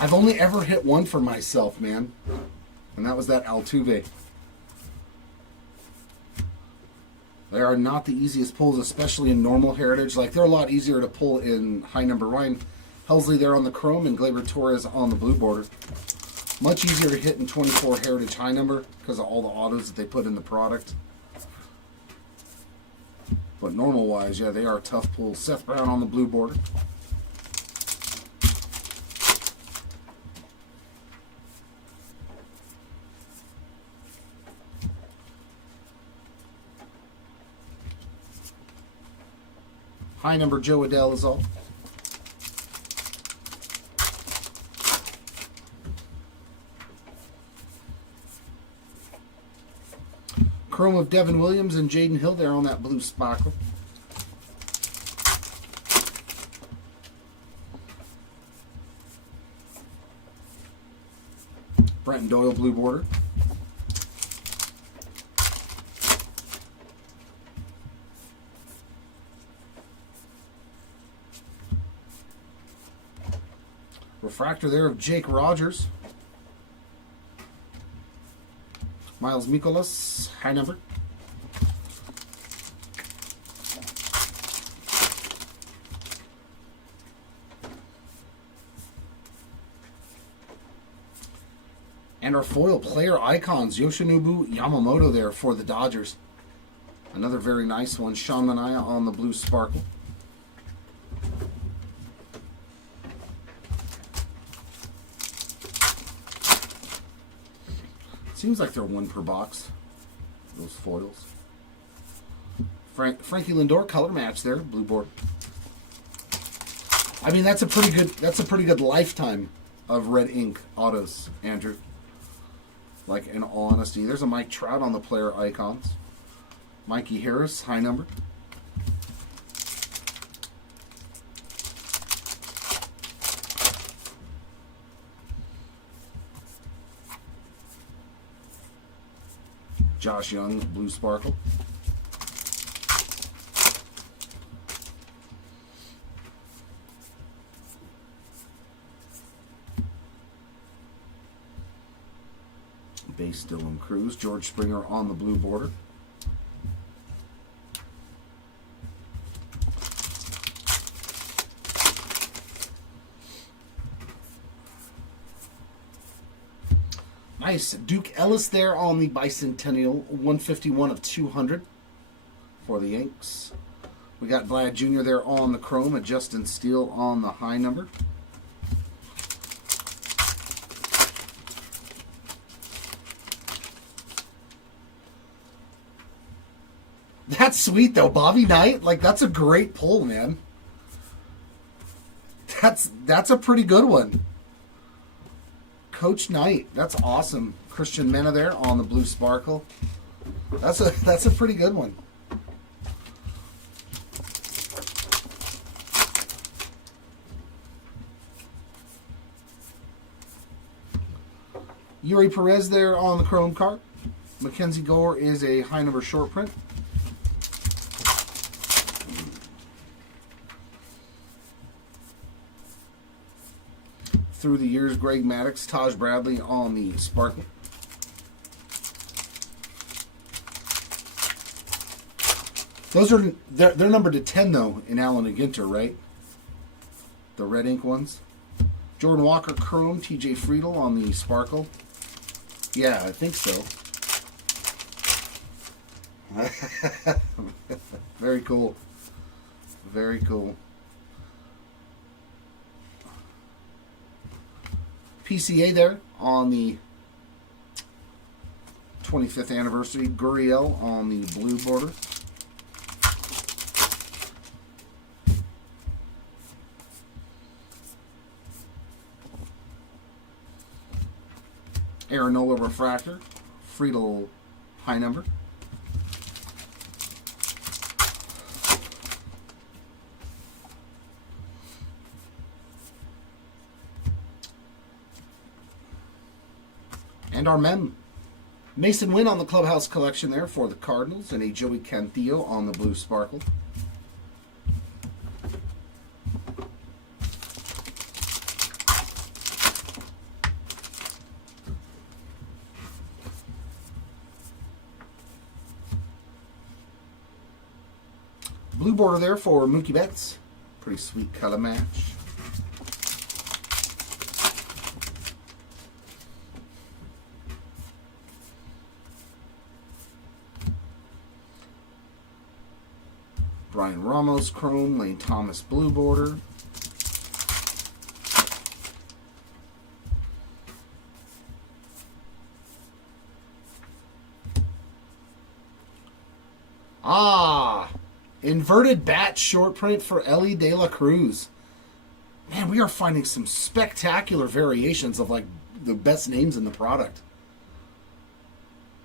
I've only ever hit one for myself, man. And that was that Altuve. They are not the easiest pulls, especially in normal heritage. Like, they're a lot easier to pull in high number. Ryan Helsley there on the chrome and Gleyber Torres on the blue border. Much easier to hit in 24 heritage high number because of all the autos that they put in the product. But normal-wise, yeah, they are tough pulls. Seth Brown on the blue border. High number Joe Adele is all. Chrome of Devin Williams and Jaden Hill there on that blue sparkle. Brenton Doyle blue border. Refractor there of Jake Rogers. Miles Mikolas, high number. And our foil player icons, Yoshinobu Yamamoto there for the Dodgers. Another very nice one, Sean Manaea on the blue sparkle. Seems like they're one per box, those foils. Frankie Lindor color match there, blue board. I mean, that's a pretty good lifetime of red ink autos, Andrew. Like, in all honesty, there's a Mike Trout on the player icons. Mikey Harris, high number. Josh Young, blue sparkle. Base Dylan Cruz, George Springer on the blue border. Nice. Duke Ellis there on the Bicentennial, 151 of 200 for the Yanks. We got Vlad Jr. there on the chrome, and Justin Steele on the high number. That's sweet though, Bobby Knight. Like, that's a great pull, man. That's a pretty good one. Coach Knight, that's awesome. Christian Mena there on the blue sparkle. That's a pretty good one. Yuri Perez there on the chrome card. Mackenzie Gore is a high number short print. Through the years, Greg Maddux, Taj Bradley on the sparkle. Those are they're numbered to 10 though in Allen and Ginter, right? The red ink ones. Jordan Walker chrome, TJ Friedel on the sparkle. Yeah, I think so. Very cool. Very cool. PCA there on the 25th anniversary. Gurriel on the blue border. Aaronola refractor. Friedel high number. And our Mason Wynn on the Clubhouse collection there for the Cardinals, and a Joey Cantillo on the blue sparkle. Blue border there for Mookie Betts. Pretty sweet color match. Brian Ramos chrome, Lane Thomas blue border. Inverted bat short print for Ellie De La Cruz. Man, we are finding some spectacular variations of like the best names in the product.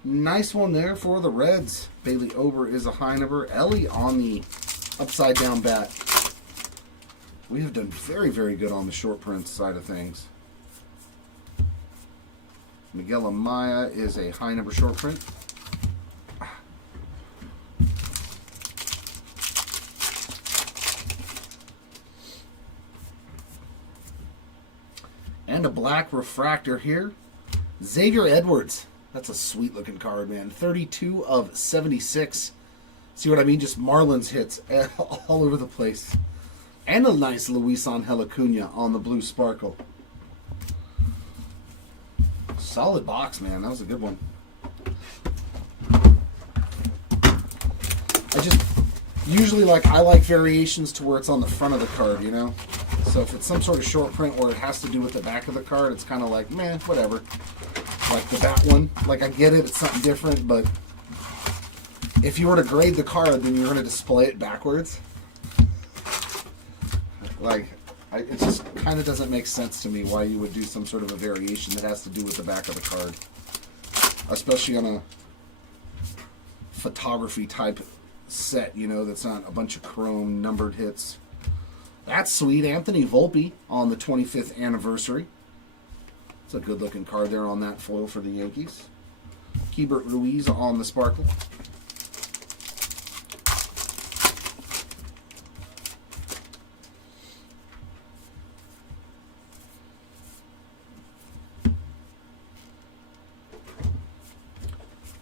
Nice one there for the Reds. Bailey Ober is a high number. Ellie on the upside down bat. We have done very, very good on the short print side of things. Miguel Amaya is a high number short print. And a black refractor here. Xavier Edwards. That's a sweet looking card, man. 32 of 76. See what I mean? Just Marlins hits all over the place. And a nice Luis Angel Acuna on the blue sparkle. Solid box, man. That was a good one. Usually I like variations to where it's on the front of the card, you know? So if it's some sort of short print where it has to do with the back of the card, it's kind of like, meh, whatever. Like the bat one. Like, I get it, it's something different, but if you were to grade the card, then you're going to display it backwards. Like, it just kind of doesn't make sense to me why you would do some sort of a variation that has to do with the back of the card. Especially on a photography type set, you know, that's not a bunch of chrome numbered hits. That's sweet. Anthony Volpe on the 25th anniversary. It's a good looking card there on that foil for the Yankees. Keibert Ruiz on the sparkle.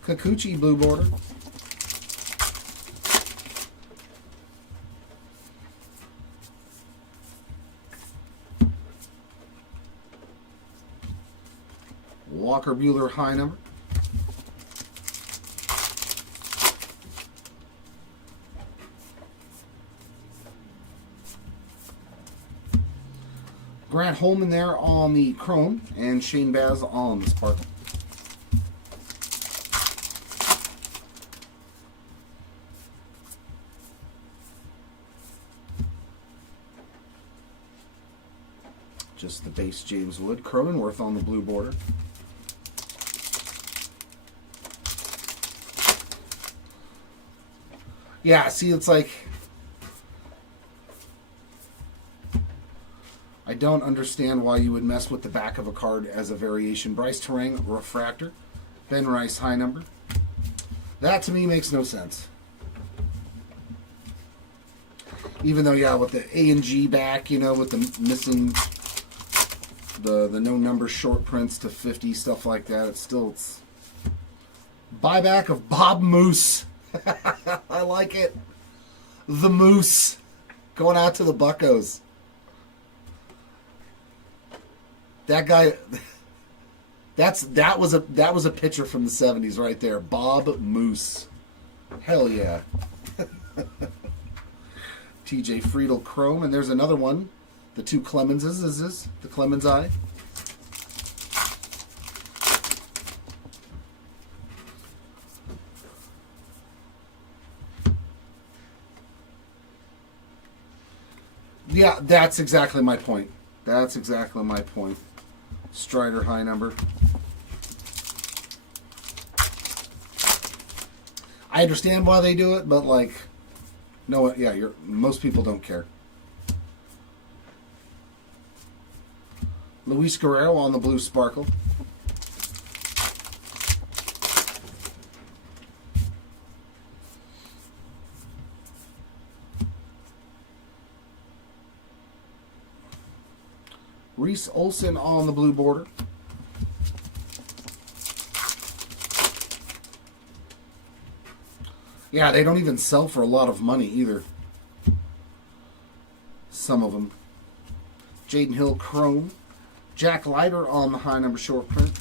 Kikuchi blue border. Walker Buehler high number. Grant Holman there on the chrome and Shane Baz on the sparkle. Just the base James Wood. Cronenworth on the blue border. Yeah, see, it's like, I don't understand why you would mess with the back of a card as a variation. Bryce Terang, refractor. Ben Rice, high number. That to me makes no sense. Even though, yeah, with the A and G back, you know, with the missing the no number short prints to 50, stuff like that, it's buyback of Bob Moose. I like it. The Moose going out to the Buccos. That guy. That was a pitcher from the 70s right there. Bob Moose. Hell yeah. TJ Friedel chrome, and there's another one. The two Clemenses. Is this the Clemens eye? Yeah, that's exactly my point. That's exactly my point. Strider high number. I understand why they do it, but like, no, yeah, most people don't care. Luis Guerrero on the blue sparkle. Reese Olson on the blue border. Yeah, they don't even sell for a lot of money either. Some of them. Jaden Hill chrome. Jack Leiter on the high number short print.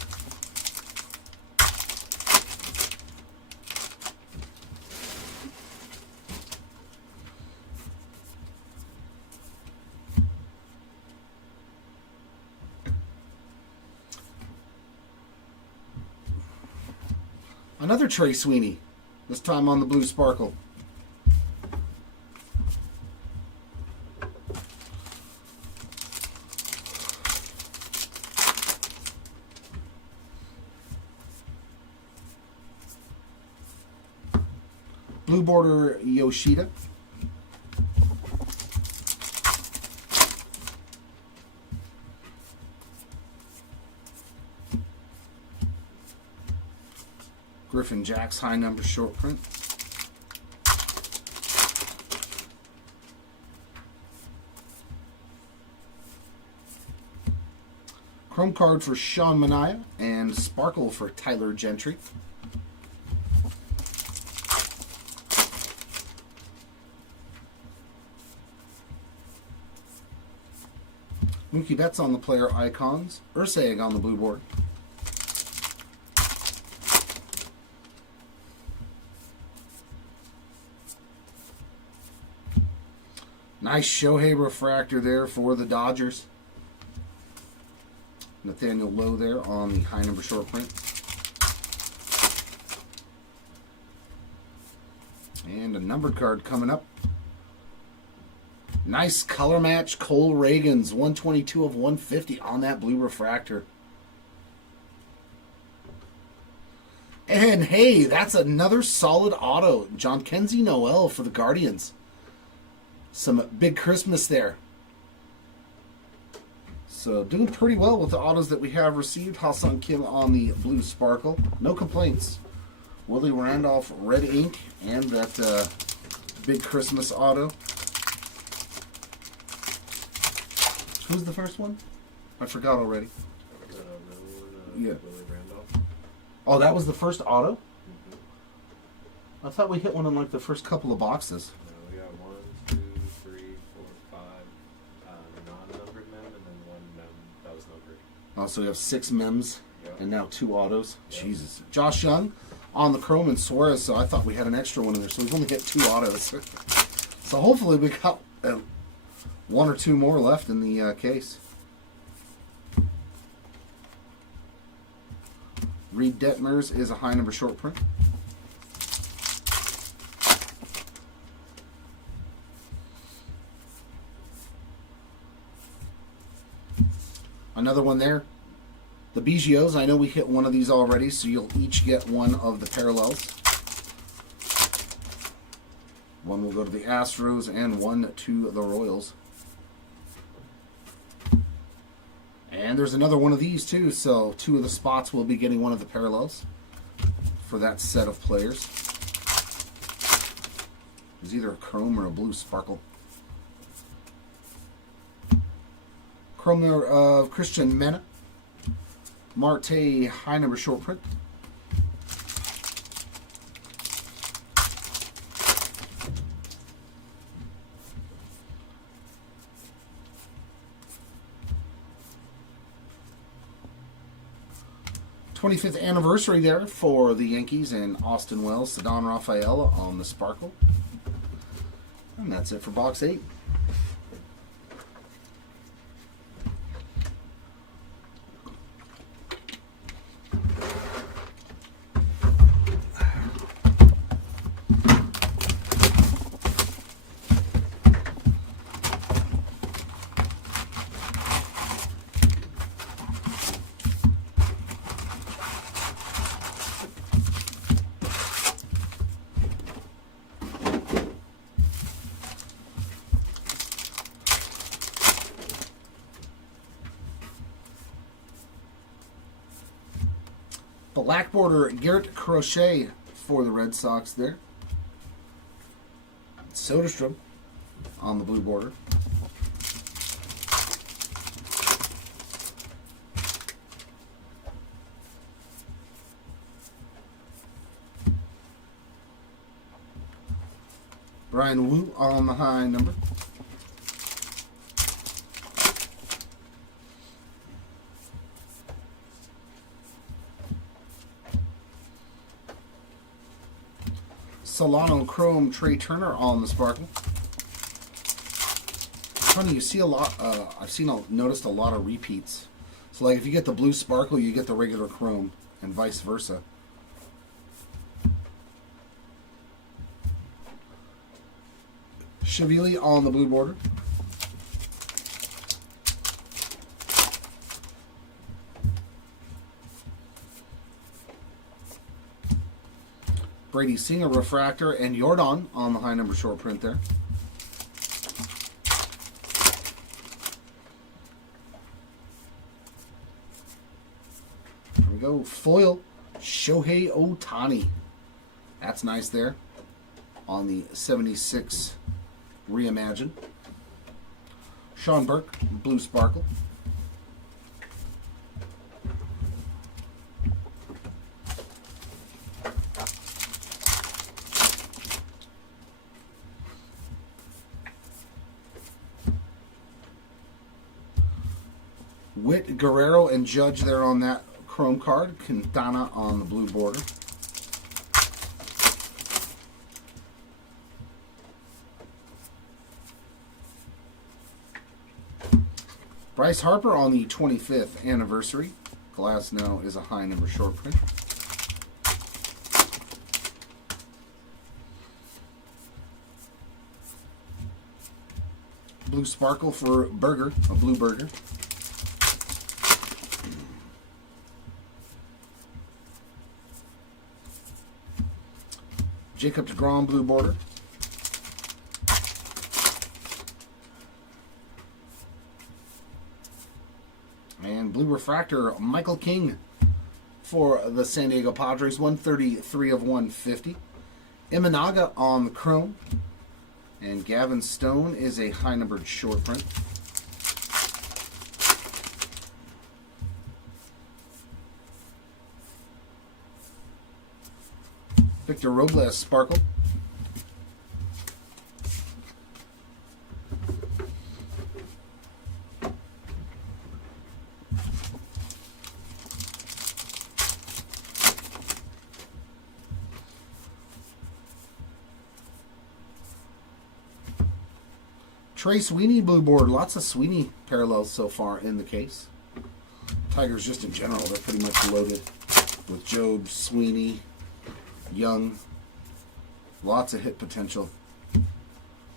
Another Trey Sweeney, this time on the blue sparkle. Blue border Yoshida. Griffin Jack's high number short print. Chrome card for Sean Manaea and Sparkle for Tyler Gentry. Mookie Betts on the player icons. Urseg on the blue board. Nice Shohei refractor there for the Dodgers. Nathaniel Lowe there on the high number short print. And a numbered card coming up. Nice color match Cole Reagans, 122 of 150 on that blue refractor. And hey, that's another solid auto. John Kenzie Noel for the Guardians. Some big Christmas there. So doing pretty well with the autos that we have received. Ha-Seong Kim on the blue sparkle. No complaints. Willie Randolph red ink and that big Christmas auto. Who's the first one? I forgot already. Yeah. Willie Randolph. Oh, that was the first auto? I thought we hit one in like the first couple of boxes. No, we got 1, 2, 3, 4, 5 non-numbered mem, and then 1 mem that was numbered. Oh, so we have 6 mems Yep. and now 2 autos. Yep. Jesus. Josh Young on the Chrome and Suarez, so I thought we had an extra one in there. So we've only got 2 autos. So hopefully we got 1 or 2 more left in the case. Reed Detmers is a high number short print. Another one there. The Bigios, I know we hit one of these already, so you'll each get one of the parallels. One will go to the Astros and one to the Royals. And there's another one of these too, so 2 of the spots will be getting one of the parallels for that set of players. There's either a chrome or a blue sparkle. Chrome of Christian Mena. Marte high number short print. '25th anniversary there for the Yankees and Austin Wells, Cedon Rafaela on the sparkle. And that's it for box 8. Black border Garrett Crochet for the Red Sox there. Soderstrom on the blue border. Brian Wu on the high number. Solano Chrome Trey Turner on the sparkle. Funny, you see a lot. Noticed a lot of repeats. So, like, if you get the blue sparkle, you get the regular Chrome, and vice versa. Shavili on the blue border. Brady Singer refractor and Jordan on the high number short print there. There we go. Foil Shohei Ohtani. That's nice there on the 76 Reimagine. Sean Burke, Blue Sparkle. Witt, Guerrero, and Judge there on that chrome card. Quintana on the blue border. Bryce Harper on the 25th anniversary. Glass now is a high number short print. Blue Sparkle for Burger, a blue burger. Jacob DeGrom, blue border. And blue refractor, Michael King for the San Diego Padres, 133 of 150. Imanaga on the chrome. And Gavin Stone is a high numbered short print. Victor Robles, Sparkle. Trey Sweeney, blue board. Lots of Sweeney parallels so far in the case. Tigers just in general, they're pretty much loaded with Job, Sweeney, Young. Lots of hit potential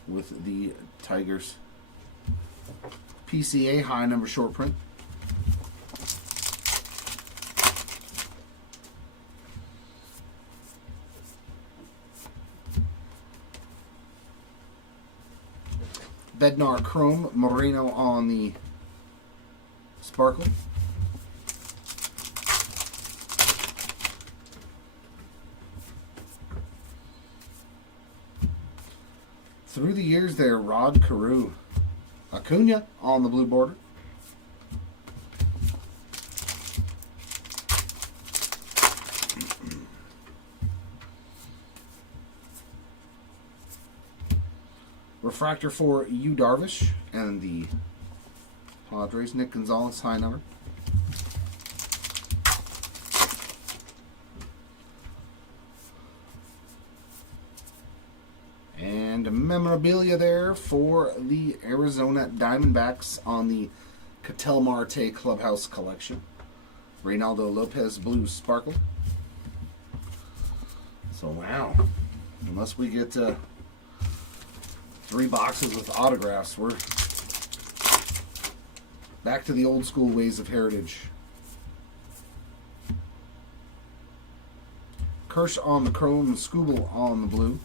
with the Tigers. PCA, high number short print. Bednar Chrome, Moreno on the Sparkle. Through the years there, Rod Carew. Acuna on the blue border. Refractor for Yu Darvish and the Padres. Nick Gonzalez, high number. And memorabilia there for the Arizona Diamondbacks on the Ketel Marte Clubhouse Collection. Reynaldo Lopez, blue sparkle. So, wow. Unless we get 3 boxes with autographs, we're back to the old school ways of heritage. Kirsch on the chrome and Scooble on the blue.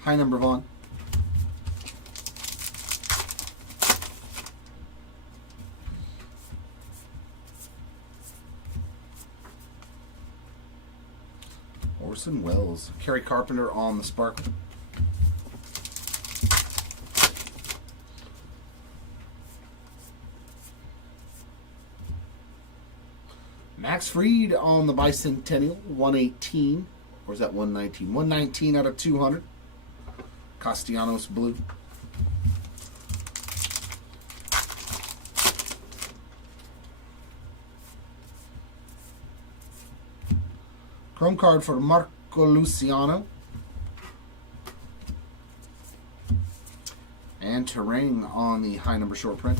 High number Vaughn. Orson Welles. Kerry Carpenter on the sparkle. Max Fried on the Bicentennial, 118. Or is that 119? 119 out of 200. Castellanos blue. Chrome card for Marco Luciano. And Terang on the high number short print.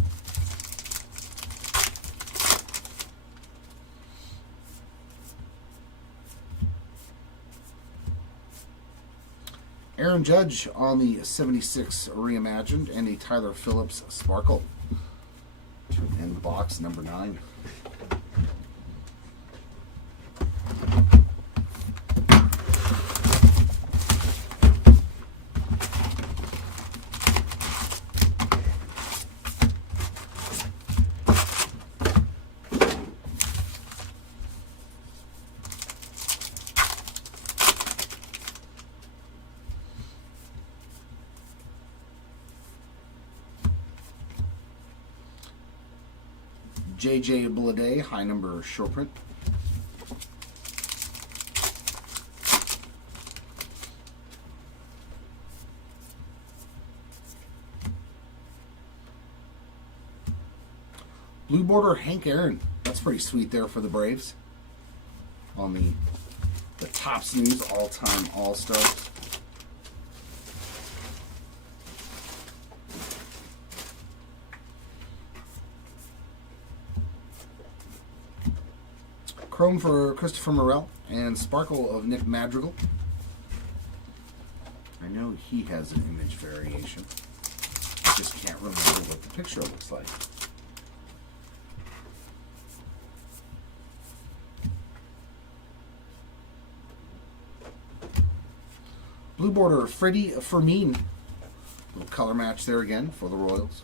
Aaron Aaron Judge on the 76 Reimagined, and a Tyler Phillips Sparkle to end box number 9. JJ Bleday, high number short print. Blue border Hank Aaron. That's pretty sweet there for the Braves. On the Topps News all-time All-Stars. Chrome for Christopher Morel, and Sparkle of Nick Madrigal. I know he has an image variation. I just can't remember what the picture looks like. Blue border Freddie Fermin. Little color match there again for the Royals.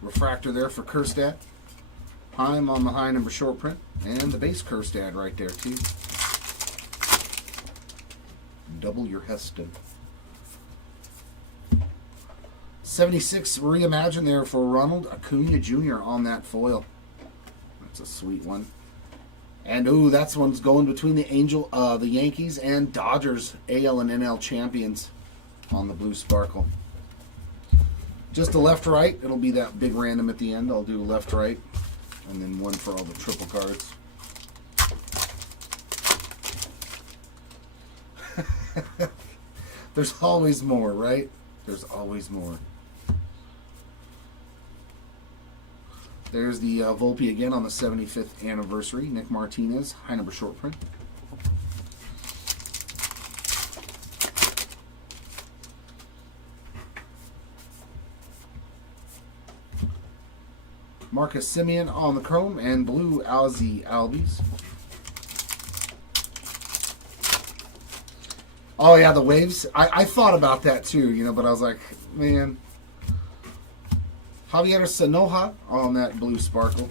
Refractor there for Kerstad. Heim on the high number short print. And the base Kerstad right there too. Double your Heston. 76 Reimagined there for Ronald Acuna Jr. on that foil. That's a sweet one. And ooh, that's one's going between the Yankees and Dodgers, AL and NL champions on the blue Sparkle. Just a left-right. It'll be that big random at the end. I'll do left-right, and then one for all the triple cards. There's always more, right? There's always more. There's the Volpe again on the 75th anniversary. Nick Martinez, high number short print. Marcus Semien on the chrome, and blue Ozzie Albies. Oh yeah, the waves. I thought about that too, you know, but I was like, man. Javier Sanoja on that blue Sparkle.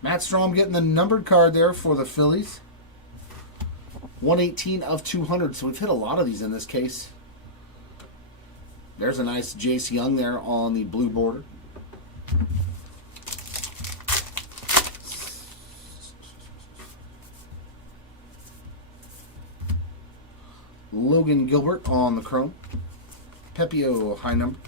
Matt Strom getting the numbered card there for the Phillies. 118 of 200, so we've hit a lot of these in this case. There's a nice Jace Young there on the blue border. Logan Gilbert on the chrome. Pepio high number.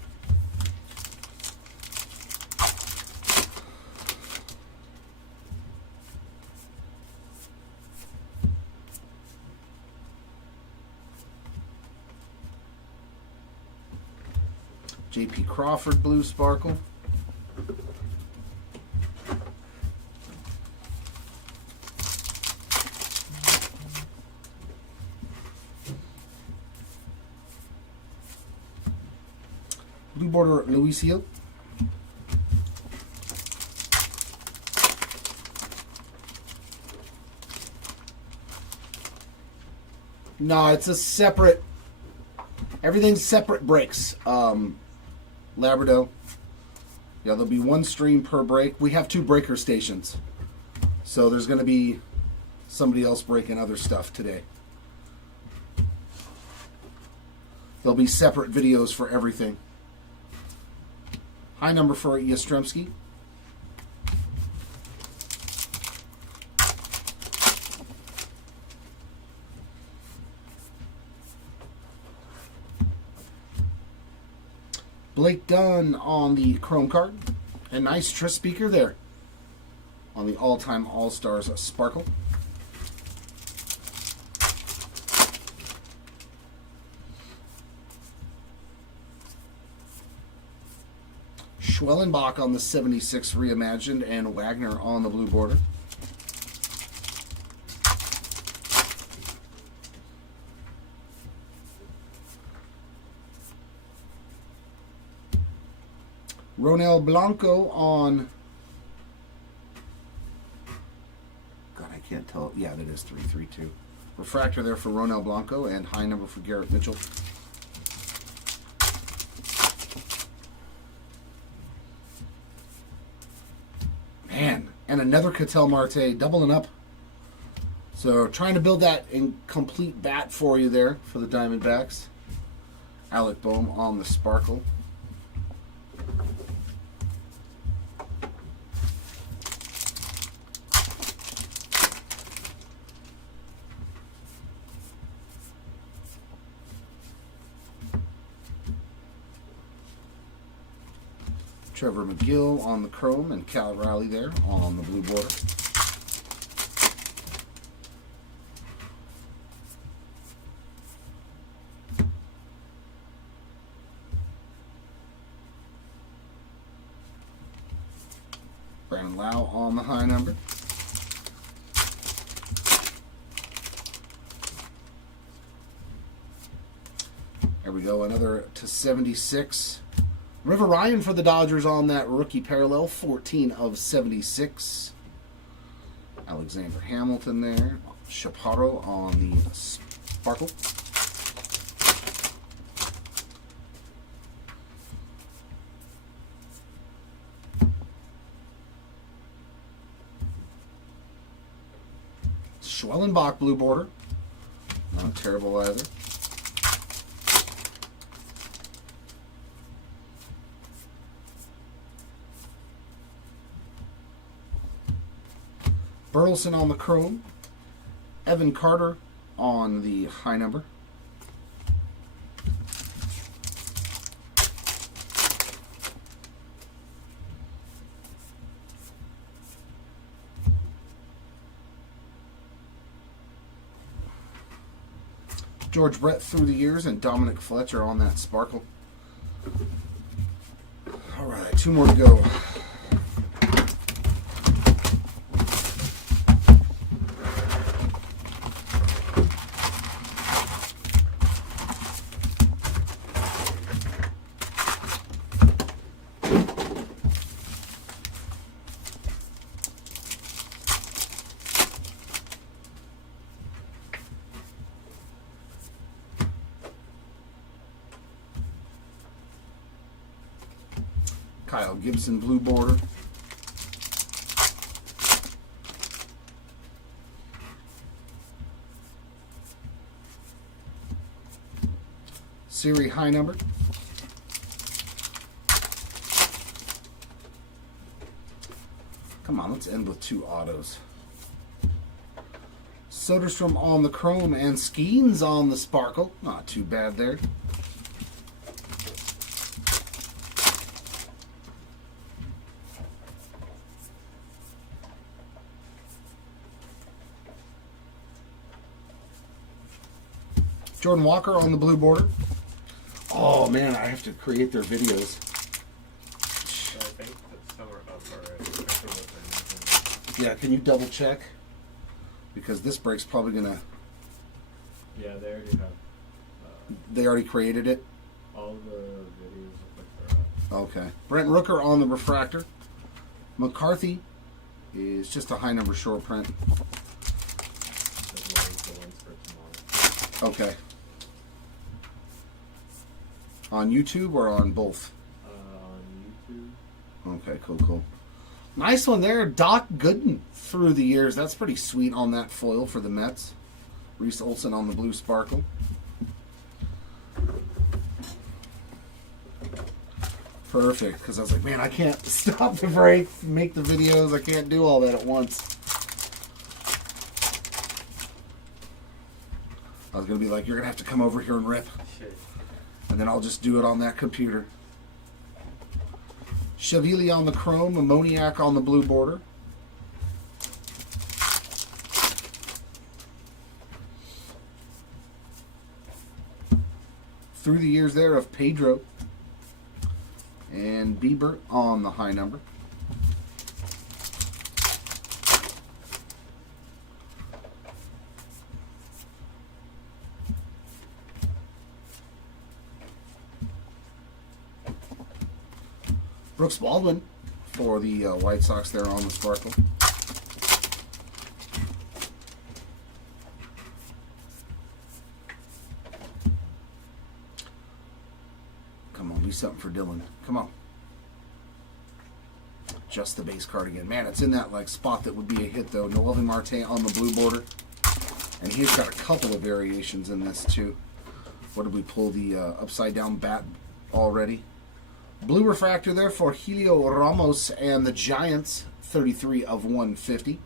J.P. Crawford blue Sparkle. Blue border Luis Hill. No, it's a separate. Everything's separate breaks. Labrador. Yeah, there'll be one stream per break. We have 2 breaker stations. So there's going to be somebody else breaking other stuff today. There'll be separate videos for everything. High number for Yastrzemski. Blake Dunn on the chrome card. And nice Tris Speaker there on the all-time All-Stars Sparkle. Schwellenbach on the 76 reimagined, and Wagner on the blue border. Ronel Blanco on, God, I can't tell. Yeah, that is 332. Refractor there for Ronel Blanco, and high number for Garrett Mitchell. Man, and another Ketel Marte doubling up. So trying to build that incomplete bat for you there for the Diamondbacks. Alec Boehm on the Sparkle. Trevor McGill on the chrome, and Cal Raleigh there on the blue border. Brandon Lau on the high number. There we go, another to 76. River Ryan for the Dodgers on that rookie parallel, 14 of 76. Alexander Hamilton there. Chaparro on the Sparkle. Schwellenbach blue border. Not terrible either. Burleson on the chrome. Evan Carter on the high number. George Brett through the years, and Dominic Fletcher on that Sparkle. All right, 2 more to go. Kyle Gibson blue border. Siri high number. Come on, let's end with 2 autos. Soderstrom on the chrome, and Skeens on the Sparkle. Not too bad there. Jordan Walker on the blue border. Oh man, I have to create their videos. I think that some are up already. Yeah, can you double check? Because this break's probably gonna. Yeah, they already have. They already created it. All the videos look like they're up. Okay. Brent Rooker on the refractor. McCarthy is just a high number short print. As well as the ones for tomorrow. Okay. On YouTube or on both? On YouTube. Okay, cool. Nice one there. Doc Gooden through the years. That's pretty sweet on that foil for the Mets. Reese Olson on the blue Sparkle. Perfect, because I was like, man, I can't stop the break, make the videos. I can't do all that at once. I was going to be like, you're going to have to come over here and rip. Shit. And then I'll just do it on that computer. Shavili on the chrome, Ammoniac on the blue border. Through the years there of Pedro. And Bieber on the high number. Brooks Baldwin for the White Sox there on the sparkle. Come on, do something for Dylan. Come on. Just the base card again. Man, it's in that like spot that would be a hit though. Noelvi Marte on the blue border. And he's got a couple of variations in this too. What did we pull? The upside down bat already. Blue refractor there for Helio Ramos and the Giants, 33 of 150.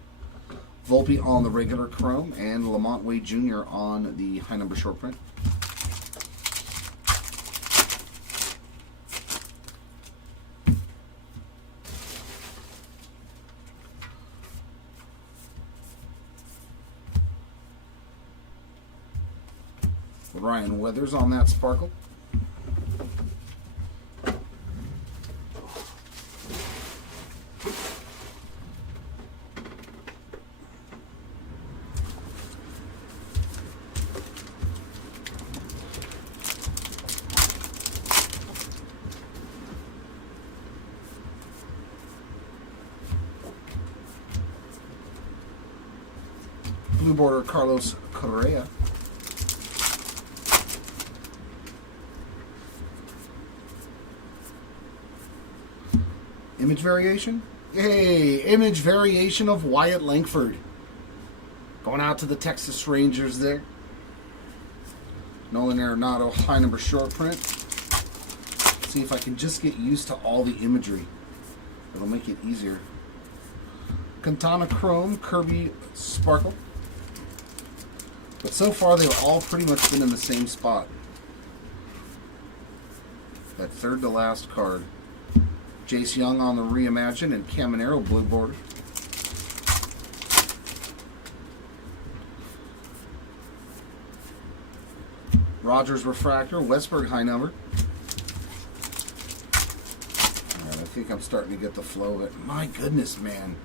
Volpe on the regular chrome and Lamont Wade Jr. on the high number short print. Ryan Weathers on that sparkle. Blue border Carlos Correa. Image variation? Yay! Image variation of Wyatt Langford. Going out to the Texas Rangers there. Nolan Arenado, high number short print. See if I can just get used to all the imagery. It'll make it easier. Quintana Chrome, Kirby Sparkle. But so far they've all pretty much been in the same spot. That third to last card. Jace Young on the Reimagine and Caminero blue border. Rogers refractor, Westberg high number. Alright, I think I'm starting to get the flow of it. My goodness, man.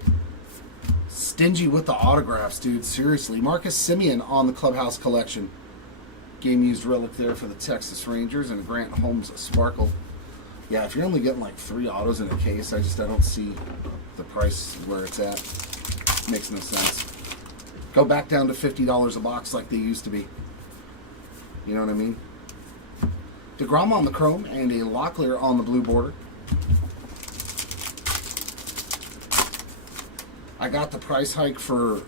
Stingy with the autographs, dude. Seriously. Marcus Semien on the Clubhouse collection. Game used relic there for the Texas Rangers and Grant Holmes sparkle. Yeah, if you're only getting like 3 autos in a case, I don't see the price where it's at. Makes no sense. Go back down to $50 a box like they used to be. You know what I mean? DeGrom on the chrome and a Locklear on the blue border. I got the price hike for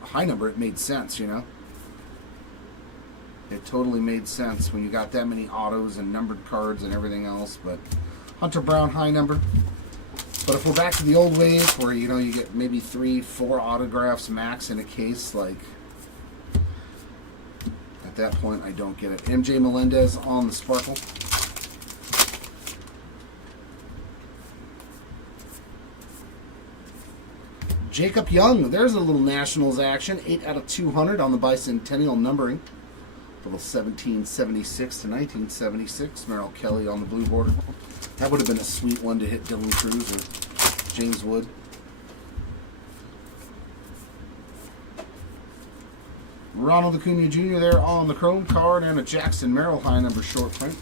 high number. It made sense, you know? It totally made sense when you got that many autos and numbered cards and everything else. But Hunter Brown high number. But if we're back to the old ways where, you know, you get maybe 3-4 autographs max in a case, like, at that point I don't get it. MJ Melendez on the sparkle. Jacob Young, there's a little Nationals action. 8 out of 200 on the bicentennial numbering. Little 1776 to 1976. Merrill Kelly on the blue border. That would have been a sweet one to hit Dylan Cruz or James Wood. Ronald Acuna Jr. there on the chrome card and a Jackson Merrill high number short print.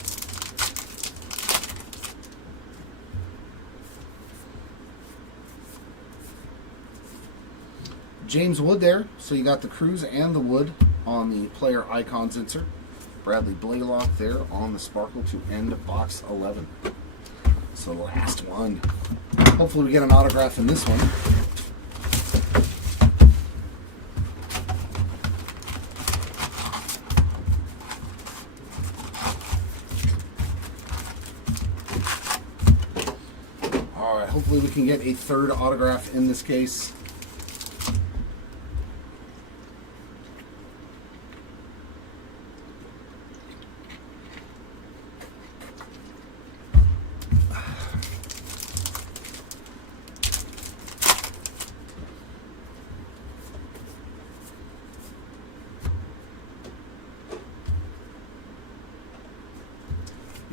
James Wood there. So you got the Cruz and the Wood on the player icons insert. Bradley Blaylock there on the sparkle to end box 11. So last one. Hopefully we get an autograph in this one. Alright, hopefully we can get a third autograph in this case.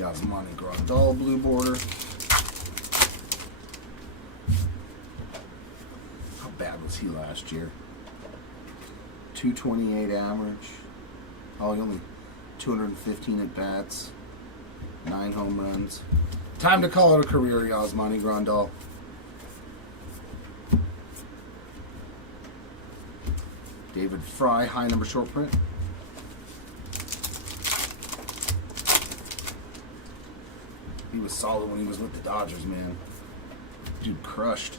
Yasmani Grandal blue border. How bad was he last year? 228 average. Oh, he only 215 at bats. 9 home runs. Time to call it a career, Yasmani Grandal. David Fry, high number short print. He was solid when he was with the Dodgers, man. Dude crushed.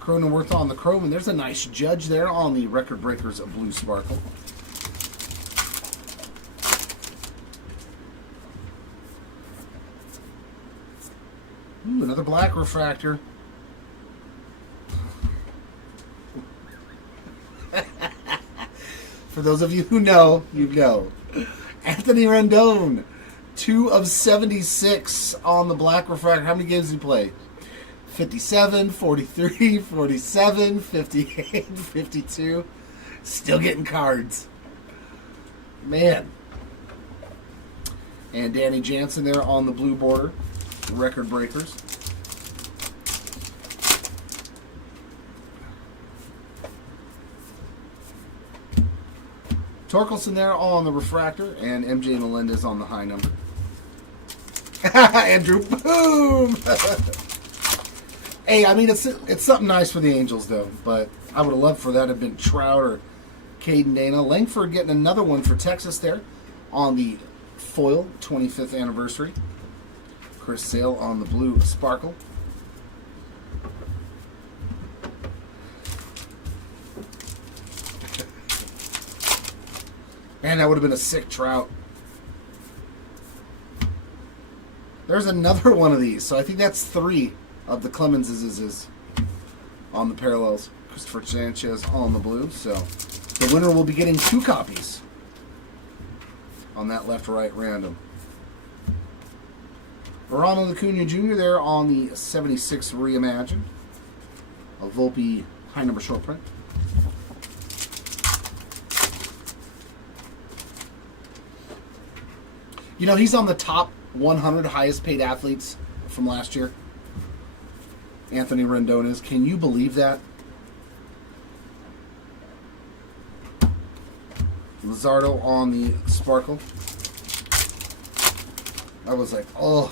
Cronenworth on the chrome, and there's a nice Judge there on the Record Breakers of Blue Sparkle. Ooh, another black refractor. For those of you who know, you know. Anthony Rendon, 2 of 76 on the black refractor. How many games did he play? 57, 43, 47, 58, 52. Still getting cards. Man. And Danny Jansen there on the blue border. Record Breakers. Torkelson there on the refractor, and MJ Melendez on the high number. Andrew, boom! Hey, I mean, it's something nice for the Angels, though, but I would have loved for that to have been Trout or Caden Dana. Langford getting another one for Texas there on the foil 25th anniversary. Chris Sale on the blue sparkle. Man, that would have been a sick Trout. There's another one of these. So I think that's 3 of the Clemenses on the parallels. Christopher Sanchez on the blue. So the winner will be getting 2 copies on that left-right random. Ronald Acuna Jr. there on the 76 Reimagined. A Volpe high number short print. You know, he's on the top 100 highest paid athletes from last year. Anthony Rendon is. Can you believe that? Luzardo on the sparkle. I was like, oh.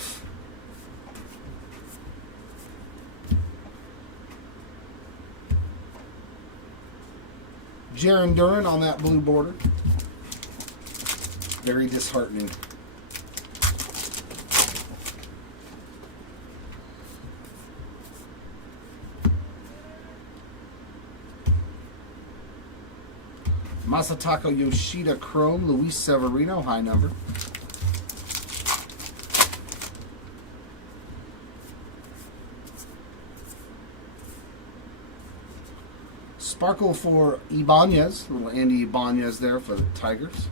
Jaron Duran on that blue border. Very disheartening. Masataka Yoshida Chrome, Luis Severino, high number. Sparkle for Ibanez, little Andy Ibanez there for the Tigers.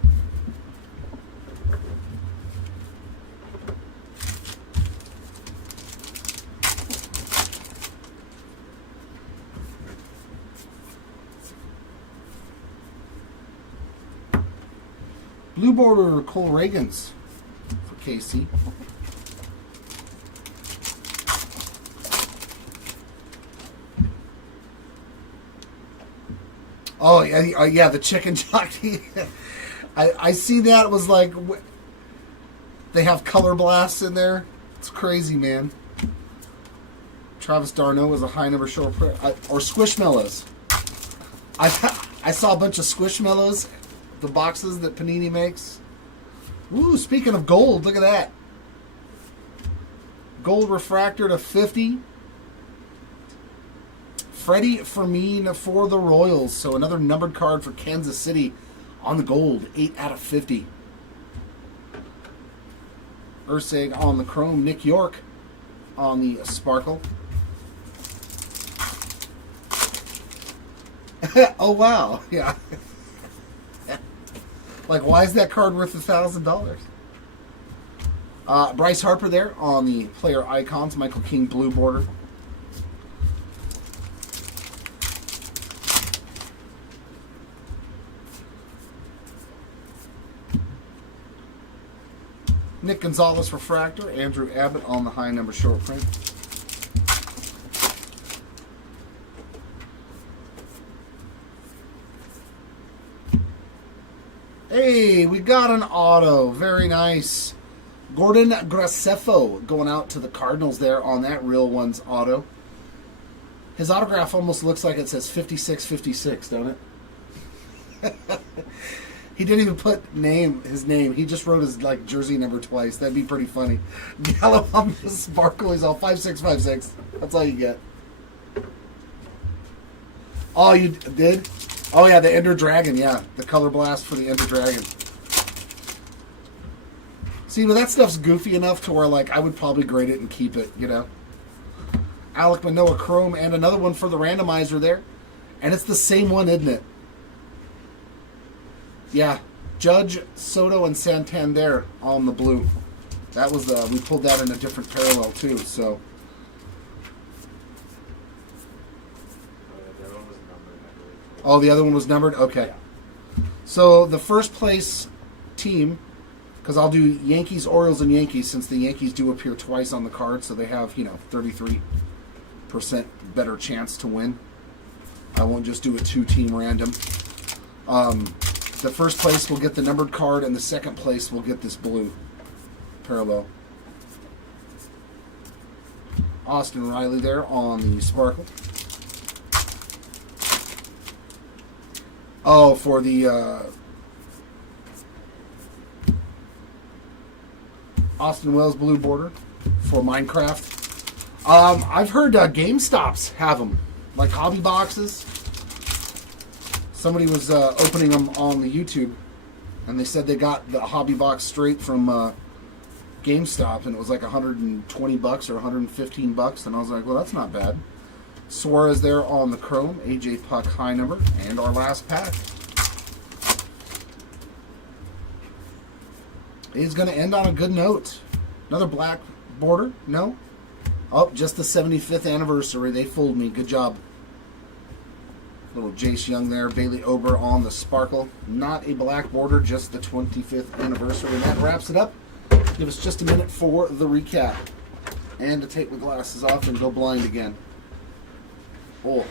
Blue border Cole Reagans for KC. Oh yeah, the chicken jockey. I see that. It was like they have color blasts in there. It's crazy, man. Travis d'Arnaud was a high number short print, or Squishmallows. I saw a bunch of Squishmallows. The boxes that Panini makes. Woo, speaking of gold, look at that. Gold refractor to 50. Freddie Fermin for the Royals. So another numbered card for Kansas City on the gold. 8 out of 50. Urseg on the chrome. Nick York on the sparkle. Oh, wow. Yeah. Like, why is that card worth $1,000? Bryce Harper there on the player icons. Michael King blue border. Nick Gonzalez refractor. Andrew Abbott on the high number short print. Hey, we got an auto. Very nice. Gordon Graceffo going out to the Cardinals there on that Real Ones auto. His autograph almost looks like it says 5656, don't it? He didn't even put his name. He just wrote his jersey number twice. That'd be pretty funny. Yellow on the sparkle. He's all 5656. That's all you get. Oh, you did? Oh yeah, the Ender Dragon. Yeah, the color blast for the Ender Dragon. See, but that stuff's goofy enough to where I would probably grade it and keep it. Alec Manoah Chrome and another one for the randomizer there, and it's the same one, isn't it? Yeah, Judge, Soto, and Santander on the blue. That was we pulled that in a different parallel too. So. Oh, the other one was numbered. Okay. Yeah. So the first place team, because I'll do Yankees, Orioles, and Yankees since the Yankees do appear twice on the card, so they have 33% better chance to win. I won't just do a 2-team random. The first place will get the numbered card, and the second place will get this blue parallel. Austin Riley there on the sparkle. Oh, for the Austin Wells blue border for Minecraft. I've heard GameStops have them, like hobby boxes. Somebody was opening them on the YouTube, and they said they got the hobby box straight from GameStop, and it was like $120 or $115, and I was like, well, that's not bad. Suarez there on the chrome, AJ Puck high number, and our last pack. It's going to end on a good note. Another black border? No? Oh, just the 75th anniversary. They fooled me. Good job. Little Jace Young there. Bailey Ober on the sparkle. Not a black border, just the 25th anniversary. And that wraps it up. Give us just a minute for the recap. And to take my glasses off and go blind again. Oh. Are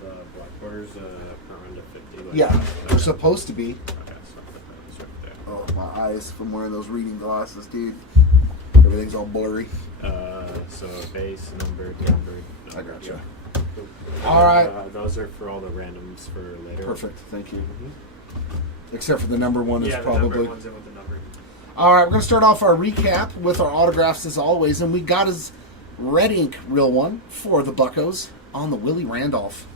the black borders around to 50? Yeah, they're supposed to be. Okay, so that's right there. Oh, my eyes from wearing those reading glasses, dude. Everything's all blurry. So base, numbered. I gotcha. Yeah. All right. Those are for all the randoms for later. Perfect. Thank you. Mm-hmm. Except for the number one is the probably. number one's in with the number. All right, we're going to start off our recap with our autographs as always, and we got his red ink real one for the Buccos on the Willie Randolph.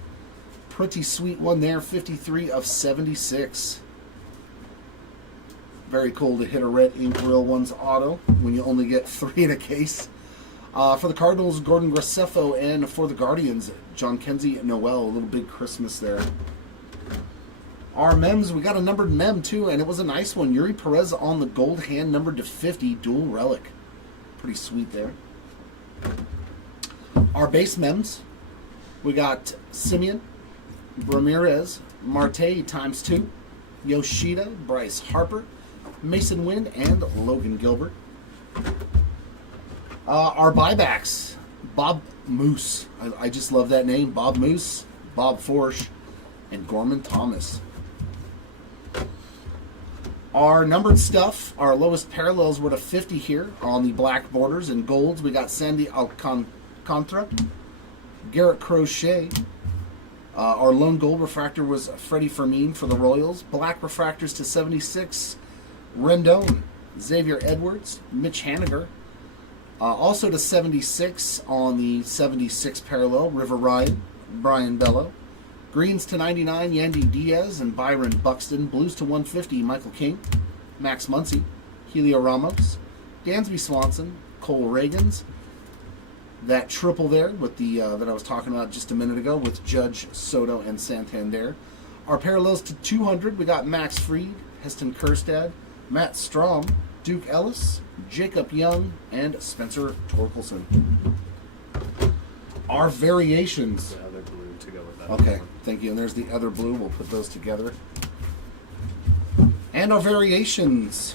Pretty sweet one there, 53 of 76. Very cool to hit a red ink real one's auto when you only get 3 in a case. For the Cardinals, Gordon Graceffo, and for the Guardians, John Kenzie Noel. A little big Christmas there. Our mems, we got a numbered mem too, and it was a nice one. Yuri Perez on the gold hand, numbered to 50, dual relic. Pretty sweet there. Our base mems, we got Simeon, Ramirez, Marte ×2, Yoshida, Bryce Harper, Mason Wynn, and Logan Gilbert. Our buybacks, Bob Moose. I just love that name. Bob Moose, Bob Forsch, and Gorman Thomas. Our numbered stuff, our lowest parallels were to 50 here on the black borders and golds. We got Sandy Alcantara, Garrett Crochet. Our lone gold refractor was Freddie Fermin for the Royals. Black refractors to 76, Rendon, Xavier Edwards, Mitch Haniger. Also to 76 on the 76 parallel, River Ryan, Brian Bello. Greens to 99, Yandy Diaz and Byron Buxton. Blues to 150, Michael King, Max Muncy, Helio Ramos, Dansby Swanson, Cole Reagans. That triple there with the that I was talking about just a minute ago with Judge, Soto, and Santander. Our parallels to 200, we got Max Fried, Heston Kjerstad, Matt Strom, Duke Ellis, Jacob Young, and Spencer Torkelson. Our variations. The other blue to go with that. Okay, thank you. And there's the other blue. We'll put those together. And our variations.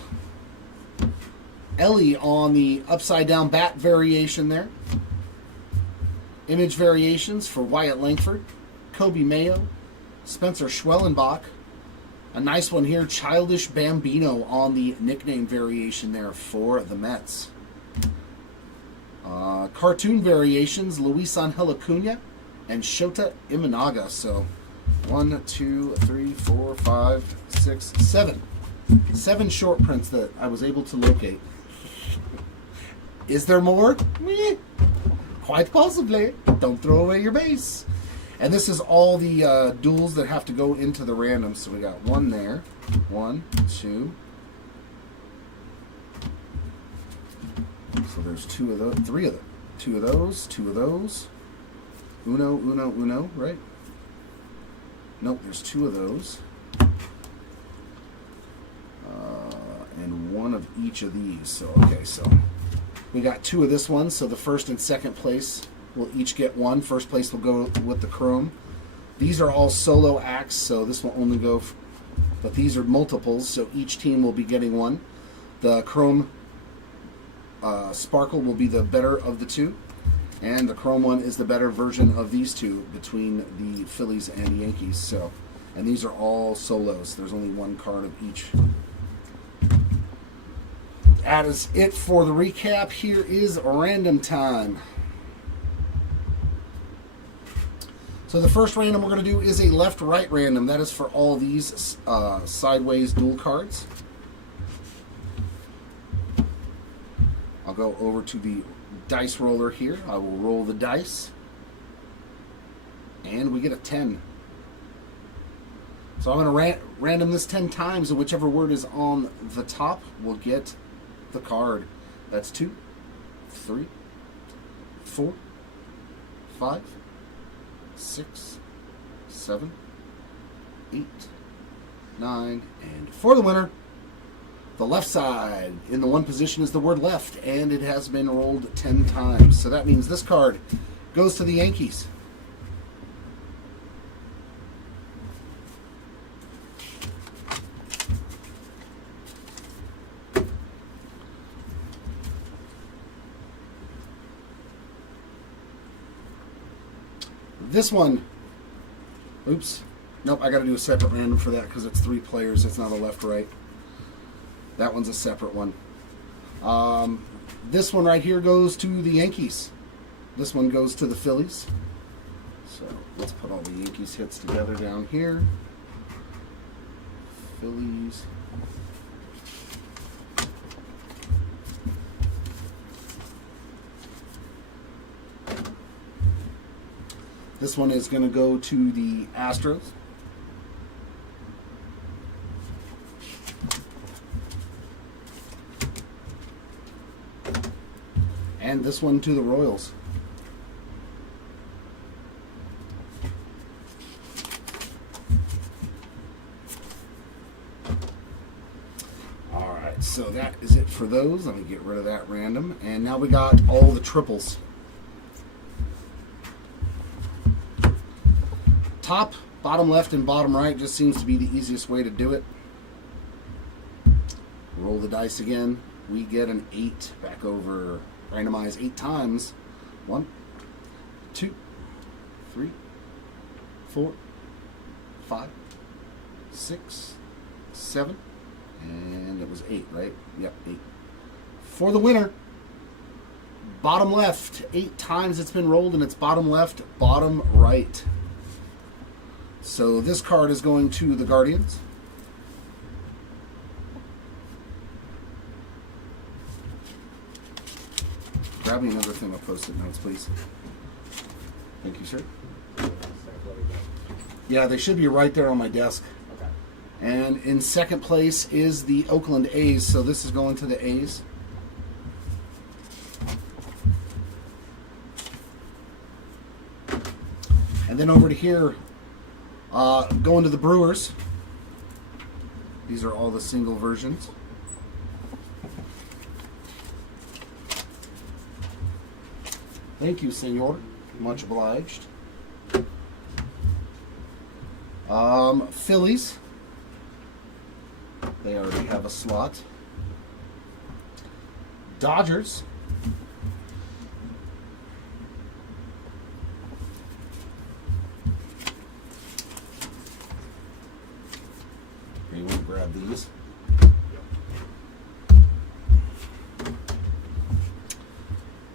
Ellie on the upside down bat variation there. Image variations for Wyatt Langford, Kobe Mayo, Spencer Schwellenbach. A nice one here, Childish Bambino on the nickname variation there for the Mets. Cartoon variations, Luis Angel Acuna and Shota Imanaga. So 1, 2, 3, 4, 5, 6, 7. 7 short prints that I was able to locate. Is there more? Meh. Quite possibly. Don't throw away your base. And this is all the duels that have to go into the random. So we got 1 there. 1, 2. So there's 2 of those, 3 of them. 2 of those, 2 of those. Uno, uno, uno, right? Nope, there's 2 of those. And 1 of each of these. So, okay, so we got 2 of this one. So the first and second place will each get 1. First place will go with the chrome. These are all solo acts, so this will only go, but these are multiples, so each team will be getting 1. The chrome sparkle will be the better of the 2, and the chrome one is the better version of these 2 between the Phillies and the Yankees. So, and these are all solos. There's only 1 card of each. That is it for the recap. Here is random time. So the first random we're going to do is a left-right random. That is for all these sideways dual cards. I'll go over to the dice roller here. I will roll the dice. And we get a 10. So I'm going to random this 10 times, and whichever word is on the top will get the card. That's 2, 3, 4, 5, 6, 7, 8, 9, and for the winner, the left side. In the 1 position is the word left, and it has been rolled 10 times. So that means this card goes to the Yankees. This one, oops, nope, I got to do a separate random for that because it's 3 players. It's not a left-right. That one's a separate one. This one right here goes to the Yankees. This one goes to the Phillies. So let's put all the Yankees hits together down here. Phillies. This one is going to go to the Astros. And this one to the Royals. Alright, so that is it for those. Let me get rid of that random. And now we got all the triples. Top, bottom left, and bottom right just seems to be the easiest way to do it. Roll the dice again. We get an 8 back over. Randomize 8 times. 1, 2, 3, 4, 5, 6, 7, and it was 8, right? Yep, 8. For the winner, bottom left. 8 times it's been rolled, and it's bottom left, bottom right. So this card is going to the Guardians. Grab me another thing of Post-it notes, please. Thank you, sir. Yeah, they should be right there on my desk. Okay. And in second place is the Oakland A's, so this is going to the A's. And then over to here, going to the Brewers. These are all the single versions. Thank you, senor. Much obliged. They already have a slot. Dodgers. Here, you want to grab these?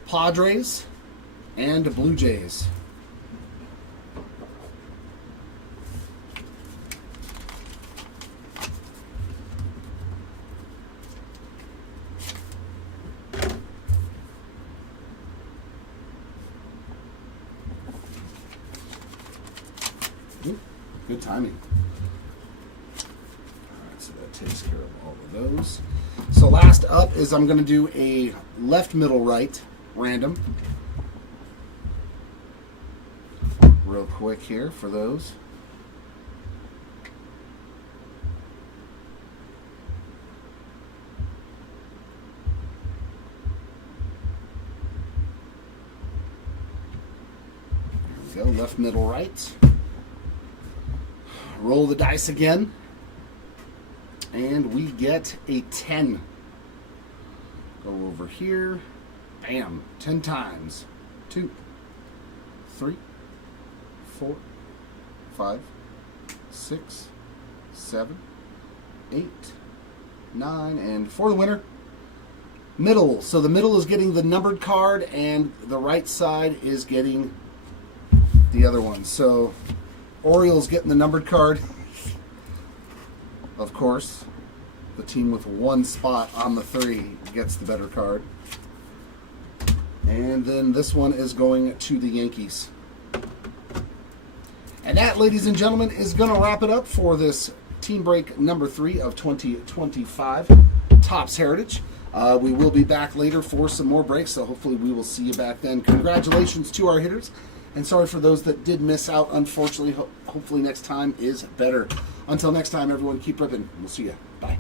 Padres and Blue Jays. Ooh, good timing. Alright, so that takes care of all of those. So last up is I'm going to do a left, middle, right random. Real quick here for those. There we go, left, middle, right. Roll the dice again. And we get a 10. Go over here. Bam. 10 times. 2, 3, 4, 5, 6, 7, 8, 9, and for the winner, middle. So the middle is getting the numbered card, and the right side is getting the other one. So Orioles getting the numbered card. Of course, the team with one spot on the 3 gets the better card. And then this one is going to the Yankees. And that, ladies and gentlemen, is going to wrap it up for this team break number 3 of 2025 Topps Heritage. We will be back later for some more breaks, so hopefully we will see you back then. Congratulations to our hitters, and sorry for those that did miss out, unfortunately. Hopefully next time is better. Until next time, everyone, keep ripping. We'll see you. Bye.